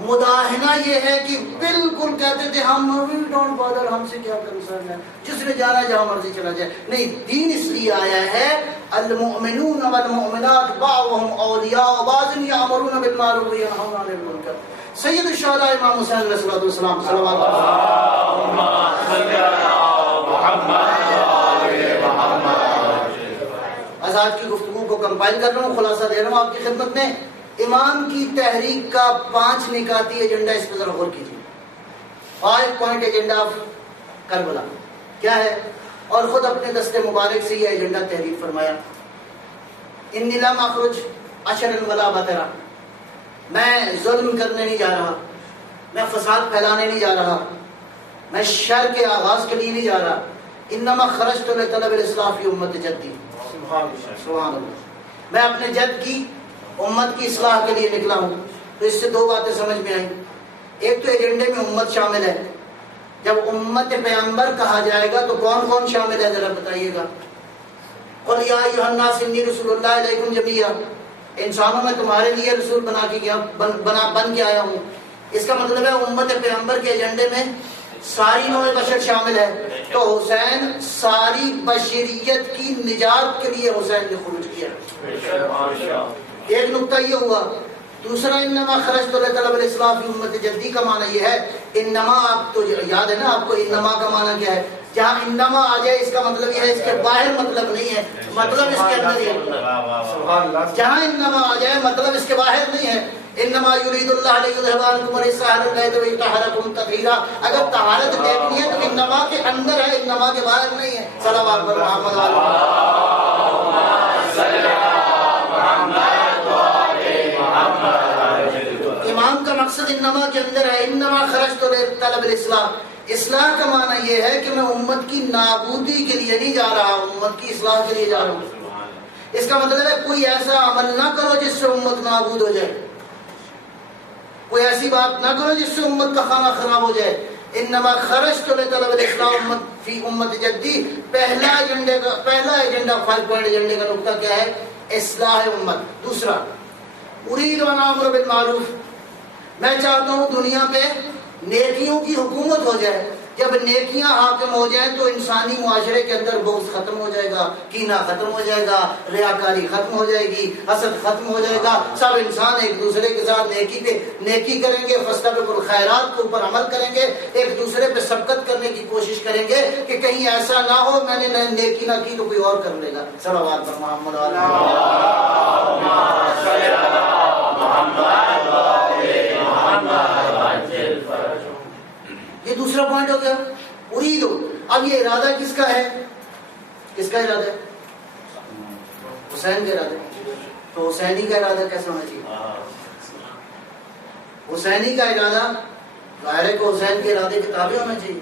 مداہنہ یہ ہے کہ بالکل کہتے تھے ہم ڈونٹ بادر، ہم سے کیا کنسرن ہے، جس نے جانا جہاں مرضی چلا جائے. نہیں، دین اس لیے آیا ہے المؤمنون والمؤمنات بعضهم اولیاء بعض یامرون بالمعروف وینہون عن المنکر. سید الشہداء امام حسین علیہ السلام صلوات آج کی گفتگو کو کمپائل کر رہا ہوں، خلاصہ دے رہا ہوں آپ کی خدمت میں. امام کی تحریک کا 5 نکاتی ایجنڈا، اس پر ذرا غور کیجیے. 5 پوائنٹ ایجنڈا آف کربلا کیا ہے، اور خود اپنے دست مبارک سے یہ ایجنڈا تحریر فرمایا. انی لم اخرج عشرا ولا بطرا، میں ظلم کرنے نہیں جا رہا، میں فساد پھیلانے نہیں جا رہا، میں شر کے آغاز کے لیے نہیں جا رہا. انما خرجت لطلب الاصلاح فی امت جدی، سبحان اللہ، میں اپنے جد کی امت کی اصلاح کے لیے نکلا ہوں. تو اس سے 2 باتیں سمجھ میں آئیں. ایک تو ایجنڈے میں امت شامل ہے. جب امت پیغمبر کہا جائے گا تو کون کون شامل ہے ذرا بتائیے گا. قل یا ایھا الناس انی رسول اللہ علیکم جمیعا، انسانوں میں تمہارے لیے رسول بن کے آیا ہوں. اس کا مطلب ہے امت پیغمبر کے ایجنڈے میں ساری نوع بشر شامل ہے. تو حسین ساری بشریت کی نجات کے لیے حسین نے خروج کیا. ایک نقطہ یہ ہوا. دوسرا انما خرجت لطلب الاصلاح فی امت جدی کا معنی یہ ہے، انما، آپ تو یاد ہے نا آپ کو انما کا معنی کیا ہے. جہاں انما آ جائے اس کا مطلب یہ ہے اس کے باہر مطلب نہیں ہے، مطلب اس کے اندر ہی ہے. جہاں انما آ جائے مطلب اس کے باہر نہیں ہے. انما یرید اللہ لیذھب عنکم الرجس اہل البیت ویطہرکم تطہیرا. اگر طہارت دیکھنی ہے تو انما کے اندر ہے، انما کے باہر نہیں ہے. صلوات پر محمد امام کا مقصد انما کے اندر ہے. انما خرجت لطلب الاصلاح، اصلاح کا معنی یہ ہے کہ میں امت کی نابودی کے لیے نہیں جا رہا، امت کی اصلاح کے لیے جا رہا ہوں. اس کا مطلب ہے کوئی ایسا عمل نہ کرو جس سے امت نابود ہو جائے، کوئی ایسی بات نہ کرو جس سے امت کا خانہ خراب ہو جائے. انما خرجت لطلب الاصلاح امت فی امت جدی. پہلا ایجنڈا 5 پوائنٹ ایجنڈے کا نقطہ کیا ہے؟ اصلاح امت. دوسرا ارید ان آمر بالمعروف، میں چاہتا ہوں دنیا پہ نیکیوں کی حکومت ہو جائے. جب نیکیاں حاکم ہو جائیں تو انسانی معاشرے کے اندر بغض ختم ہو جائے گا، کینہ ختم ہو جائے گا، ریاکاری ختم ہو جائے گی، حسد ختم ہو جائے گا. سب انسان ایک دوسرے کے ساتھ نیکی کریں گے، فاستبقوا الخیرات کے اوپر عمل کریں گے، ایک دوسرے پہ سبقت کرنے کی کوشش کریں گے کہ کہیں ایسا نہ ہو میں نے نیکی نہ کی تو کوئی اور کر لے گا. صلوات پر محمد یہ دوسرا پوائنٹ ہو گیا. ارید. اب یہ ارادہ کس کا ہے؟ کس کا ارادہ ہے؟ حسین کا ارادہ. تو حسینی کا ارادہ کیسے ہونا چاہیے؟ حسینی کا ارادہ ظاہر ہے کہ حسین کے ارادے کے تابع ہونا چاہیے.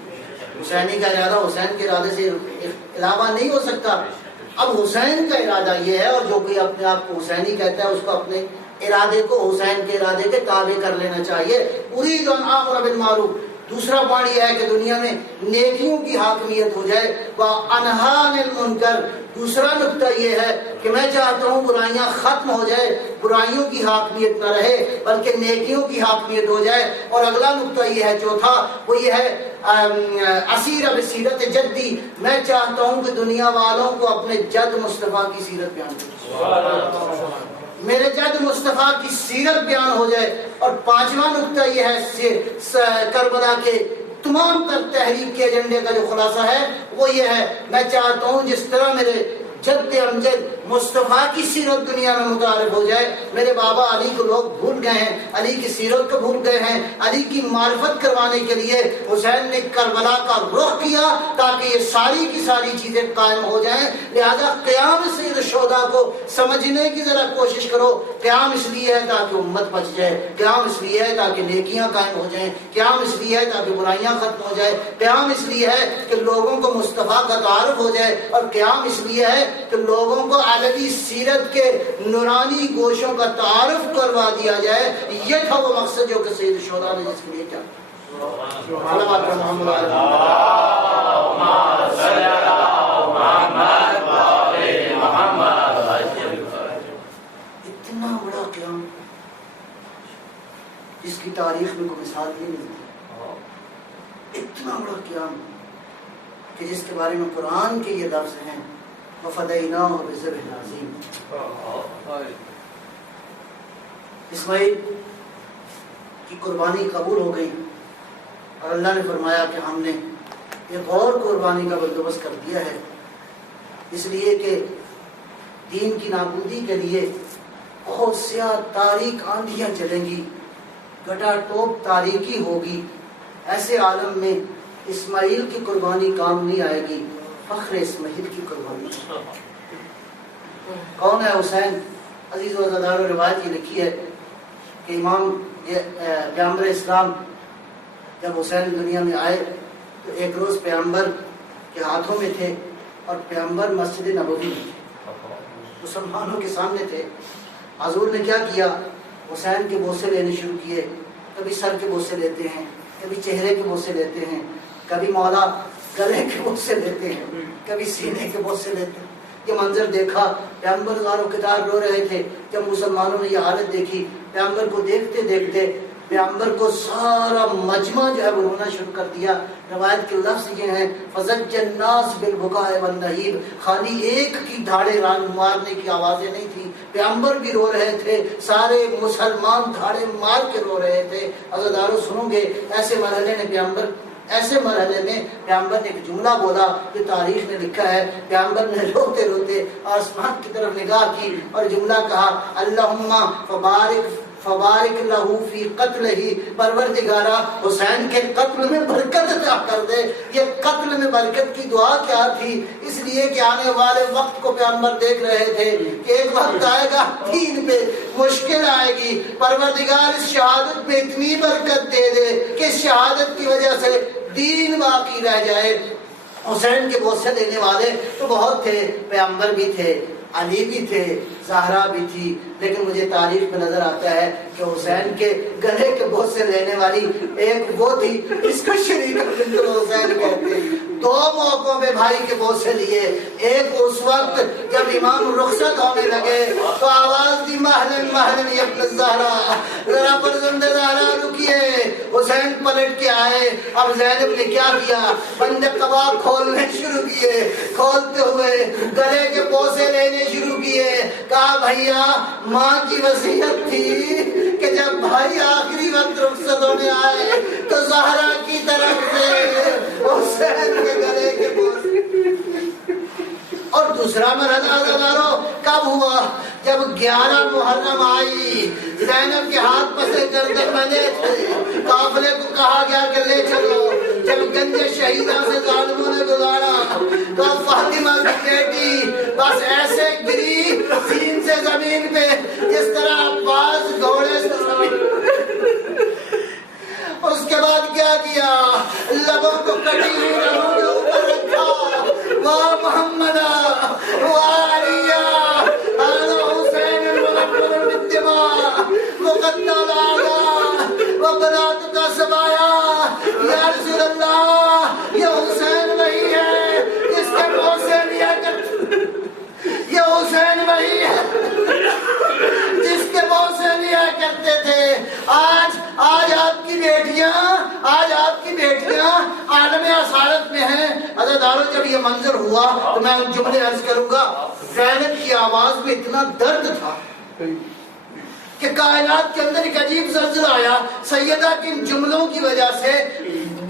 حسینی کا ارادہ حسین کے ارادے سے علاوہ نہیں ہو سکتا. اب حسین کا ارادہ یہ ہے، اور جو کوئی اپنے آپ کو حسینی کہتا ہے اس کو اپنے ارادے کو حسین کے ارادے کے تابع کر لینا چاہیے. اريد ان امر بالمعروف. دوسرا پوائنٹ یہ ہے کہ دنیا میں نیکیوں کی حاکمیت ہو جائے. وانہا عن المنکر. دوسرا نقطہ یہ ہے کہ میں چاہتا ہوں برائیاں ختم ہو جائے, برائیوں کی حاکمیت نہ رہے بلکہ نیکیوں کی حاکمیت ہو جائے. اور اگلا نقطہ یہ ہے چوتھا, وہ یہ ہے اسیر بسیرت جدی. میں چاہتا ہوں کہ دنیا والوں کو اپنے جد مصطفیٰ کی سیرت بیان کرے, میرے جد مصطفیٰ کی سیرت بیان ہو جائے. اور پانچواں نقطہ یہ ہے کربلا کے تمام تر تحریک کے ایجنڈے کا جو خلاصہ ہے وہ یہ ہے, میں چاہتا ہوں جس طرح میرے جد امجد مصطفیٰ کی سیرت دنیا میں متعارف ہو جائے. میرے بابا علی کو لوگ بھول گئے ہیں, علی کی سیرت کو بھول گئے ہیں. علی کی معرفت کروانے کے لیے حسین نے کربلا کا رخ کیا تاکہ یہ ساری کی ساری چیزیں قائم ہو جائیں. لہذا قیام سید الشہداء کو سمجھنے کی ذرا کوشش کرو. قیام اس لیے ہے تاکہ امت بچ جائے, قیام اس لیے ہے تاکہ نیکیاں قائم ہو جائیں, قیام اس لیے ہے تاکہ برائیاں ختم ہو جائے, قیام اس لیے ہے کہ لوگوں کو مصطفیٰ کا تعارف ہو جائے, اور قیام اس لیے ہے کہ لوگوں کو علوی سیرت کے نورانی گوشوں کا تعارف کروا دیا جائے. یہ تھا وہ مقصد جو کہ سید الشہداء نے جس کے لیے کیا. اتنا بڑا قیام جس کی تاریخ میں کوئی مثال ہی نہیں تھی. اتنا بڑا قیام کہ جس کے بارے میں قرآن کے یہ لفظ ہیں وَفَدَيْنَاهُ بِذِبْحٍ عَظِيمٍ. اسماعیل کی قربانی قبول ہو گئی اور اللہ نے فرمایا کہ ہم نے ایک اور قربانی کا بندوبست کر دیا ہے, اس لیے کہ دین کی نابودی کے لیے بہت سیاہ تاریک آندھیاں چلیں گی, گٹا ٹوپ تاریکی ہوگی. ایسے عالم میں اسماعیل کی قربانی کام نہیں آئے گی, فخر اسماعیل کی قربانی. کون ہے حسین؟ عزیز و عزادار روایت یہ لکھی ہے کہ امام پیغمبر اسلام جب حسین دنیا میں آئے تو ایک روز پیغمبر کے ہاتھوں میں تھے اور پیغمبر مسجد نبوی میں تھے, مسلمانوں کے سامنے تھے. حضور نے کیا کیا, حسین کے بوسے لینے شروع کیے. کبھی سر کے بوسے لیتے ہیں, کبھی چہرے کے بوسے لیتے ہیں, کبھی مولا گلے کے بوسے لیتے ہیں, کبھی سینے کے بوسے لیتے ہیں. یہ منظر دیکھا, پیغمبر زارو کتاب رو رہے تھے. جب مسلمانوں نے یہ حالت دیکھی, پیغمبر کو دیکھتے دیکھتے پیغمبر کو سارا مجمع جو ہے وہ رونا شروع کر دیا. روایت کے لفظ یہ ہیں فَزَجَّ النَّاسُ بِالْبُكَاءِ وَالنَّهِيبِ. خالی ایک کی دھاڑے مارنے کی آوازیں نہیں تھی, پیغمبر بھی رو رہے تھے, سارے مسلمان دھاڑے مار کے رو رہے تھے. عزادارو سنو گے, ایسے مرحلے میں پیغمبر نے ایک جملہ بولا کہ تاریخ نے لکھا ہے. پیغمبر نے روتے روتے آسمان کی طرف نگاہ کی اور جملہ کہا اللہم فبارک لہو فی قتلہ. پروردگارا حسین کے قتل میں برکت عطا کر دے. یہ قتل میں برکت کی دعا کیا تھی؟ اس لیے کہ آنے والے وقت کو پیغمبر دیکھ رہے تھے کہ ایک وقت آئے گا دین پہ مشکل آئے گی. پروردگار اس شہادت میں اتنی برکت دے دے کہ شہادت کی وجہ سے دین باقی رہ جائے. حسین کے بوسے لینے والے تو بہت تھے, پیغمبر بھی تھے, علی بھی تھے, زہرا بھی تھی, لیکن مجھے تاریخ میں نظر آتا ہے کہ حسین کے گلے کے بوسے لینے والی ایک وہ تھی جس کو شریک بنت حسین کہتے ہیں. دو موقعوں پہ بھائی کے بوسے لیے. ایک اس وقت جب امام رخصت ہونے لگے تو آواز دی مہلن مہلن یا ابن الزہرا, ذرا فرزند زہرا رکیے. حسین پلٹ کے آئے. اب زینب نے کیا کیا, بند قبا کھولنے شروع کیے. کھولتے ہوئے گلے کے بوسے لینے شروع کیے. کہا بھیا ماں کی وصیت تھی کہ جب بھائی آخری وقت رخصت ہونے آئے تو زہرا کی طرف سے حسین کے گلے کے بوسے. اور دوسرا مرحلہ عزادارو کب ہوا؟ جب 11 محرم آئی. زینب کے ہاتھ پسے گردن بندے تھے, قافلے کو کہا گیا کہ لے چلو. جب گنج شہیدہ سے ظالموں نے گزارا تو فاطمہ کی بیٹی بس ایسے گری سین سے زمین پہ جس طرح عباس گھوڑے سے زمین. اس کے بعد کیا کیا, لبوں کو کٹی ہوئی لبوں کے اوپر رکھا. واہ محمد وعلیہ حسین المنور بالدماء. یہ منظر ہوا تو میں ان جملے عرض کروں گا. زینب کی آواز میں اتنا درد تھا کہ کائنات کے اندر ایک عجیب زلزلہ آیا. سیدہ کے ان جملوں کی وجہ سے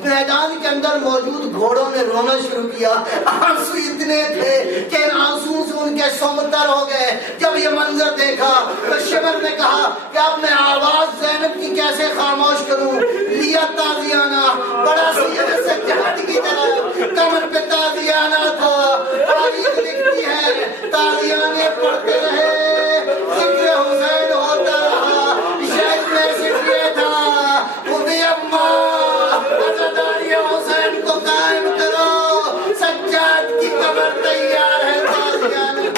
میدان کے اندر موجود گھوڑوں نے رونا شروع کیا. آنسو اتنے تھے کہ ان آنسو سے ان کے سمتر ہو گئے. جب یہ منظر دیکھا تو شمر نے کہا کہ اب میں آواز زینب کی کیسے خاموش کروں. لیا تازیانہ بڑا سید سجاد کی طرح کمر پہ تازیانہ تھا. تاریخ لکھتی ہے تازیانے پڑھتے رہے, ذکر حسین ہوتا رہا. شاید میسج یہ تھا خودی اماں عزاداری حسین کو قائم کرو, سجاد کی قبر تیار ہے تازیانہ.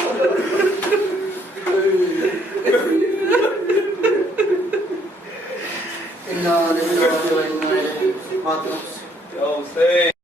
اِنَّا لِلَّهِ وَإِنَّا إِلَيْهِ راجعون.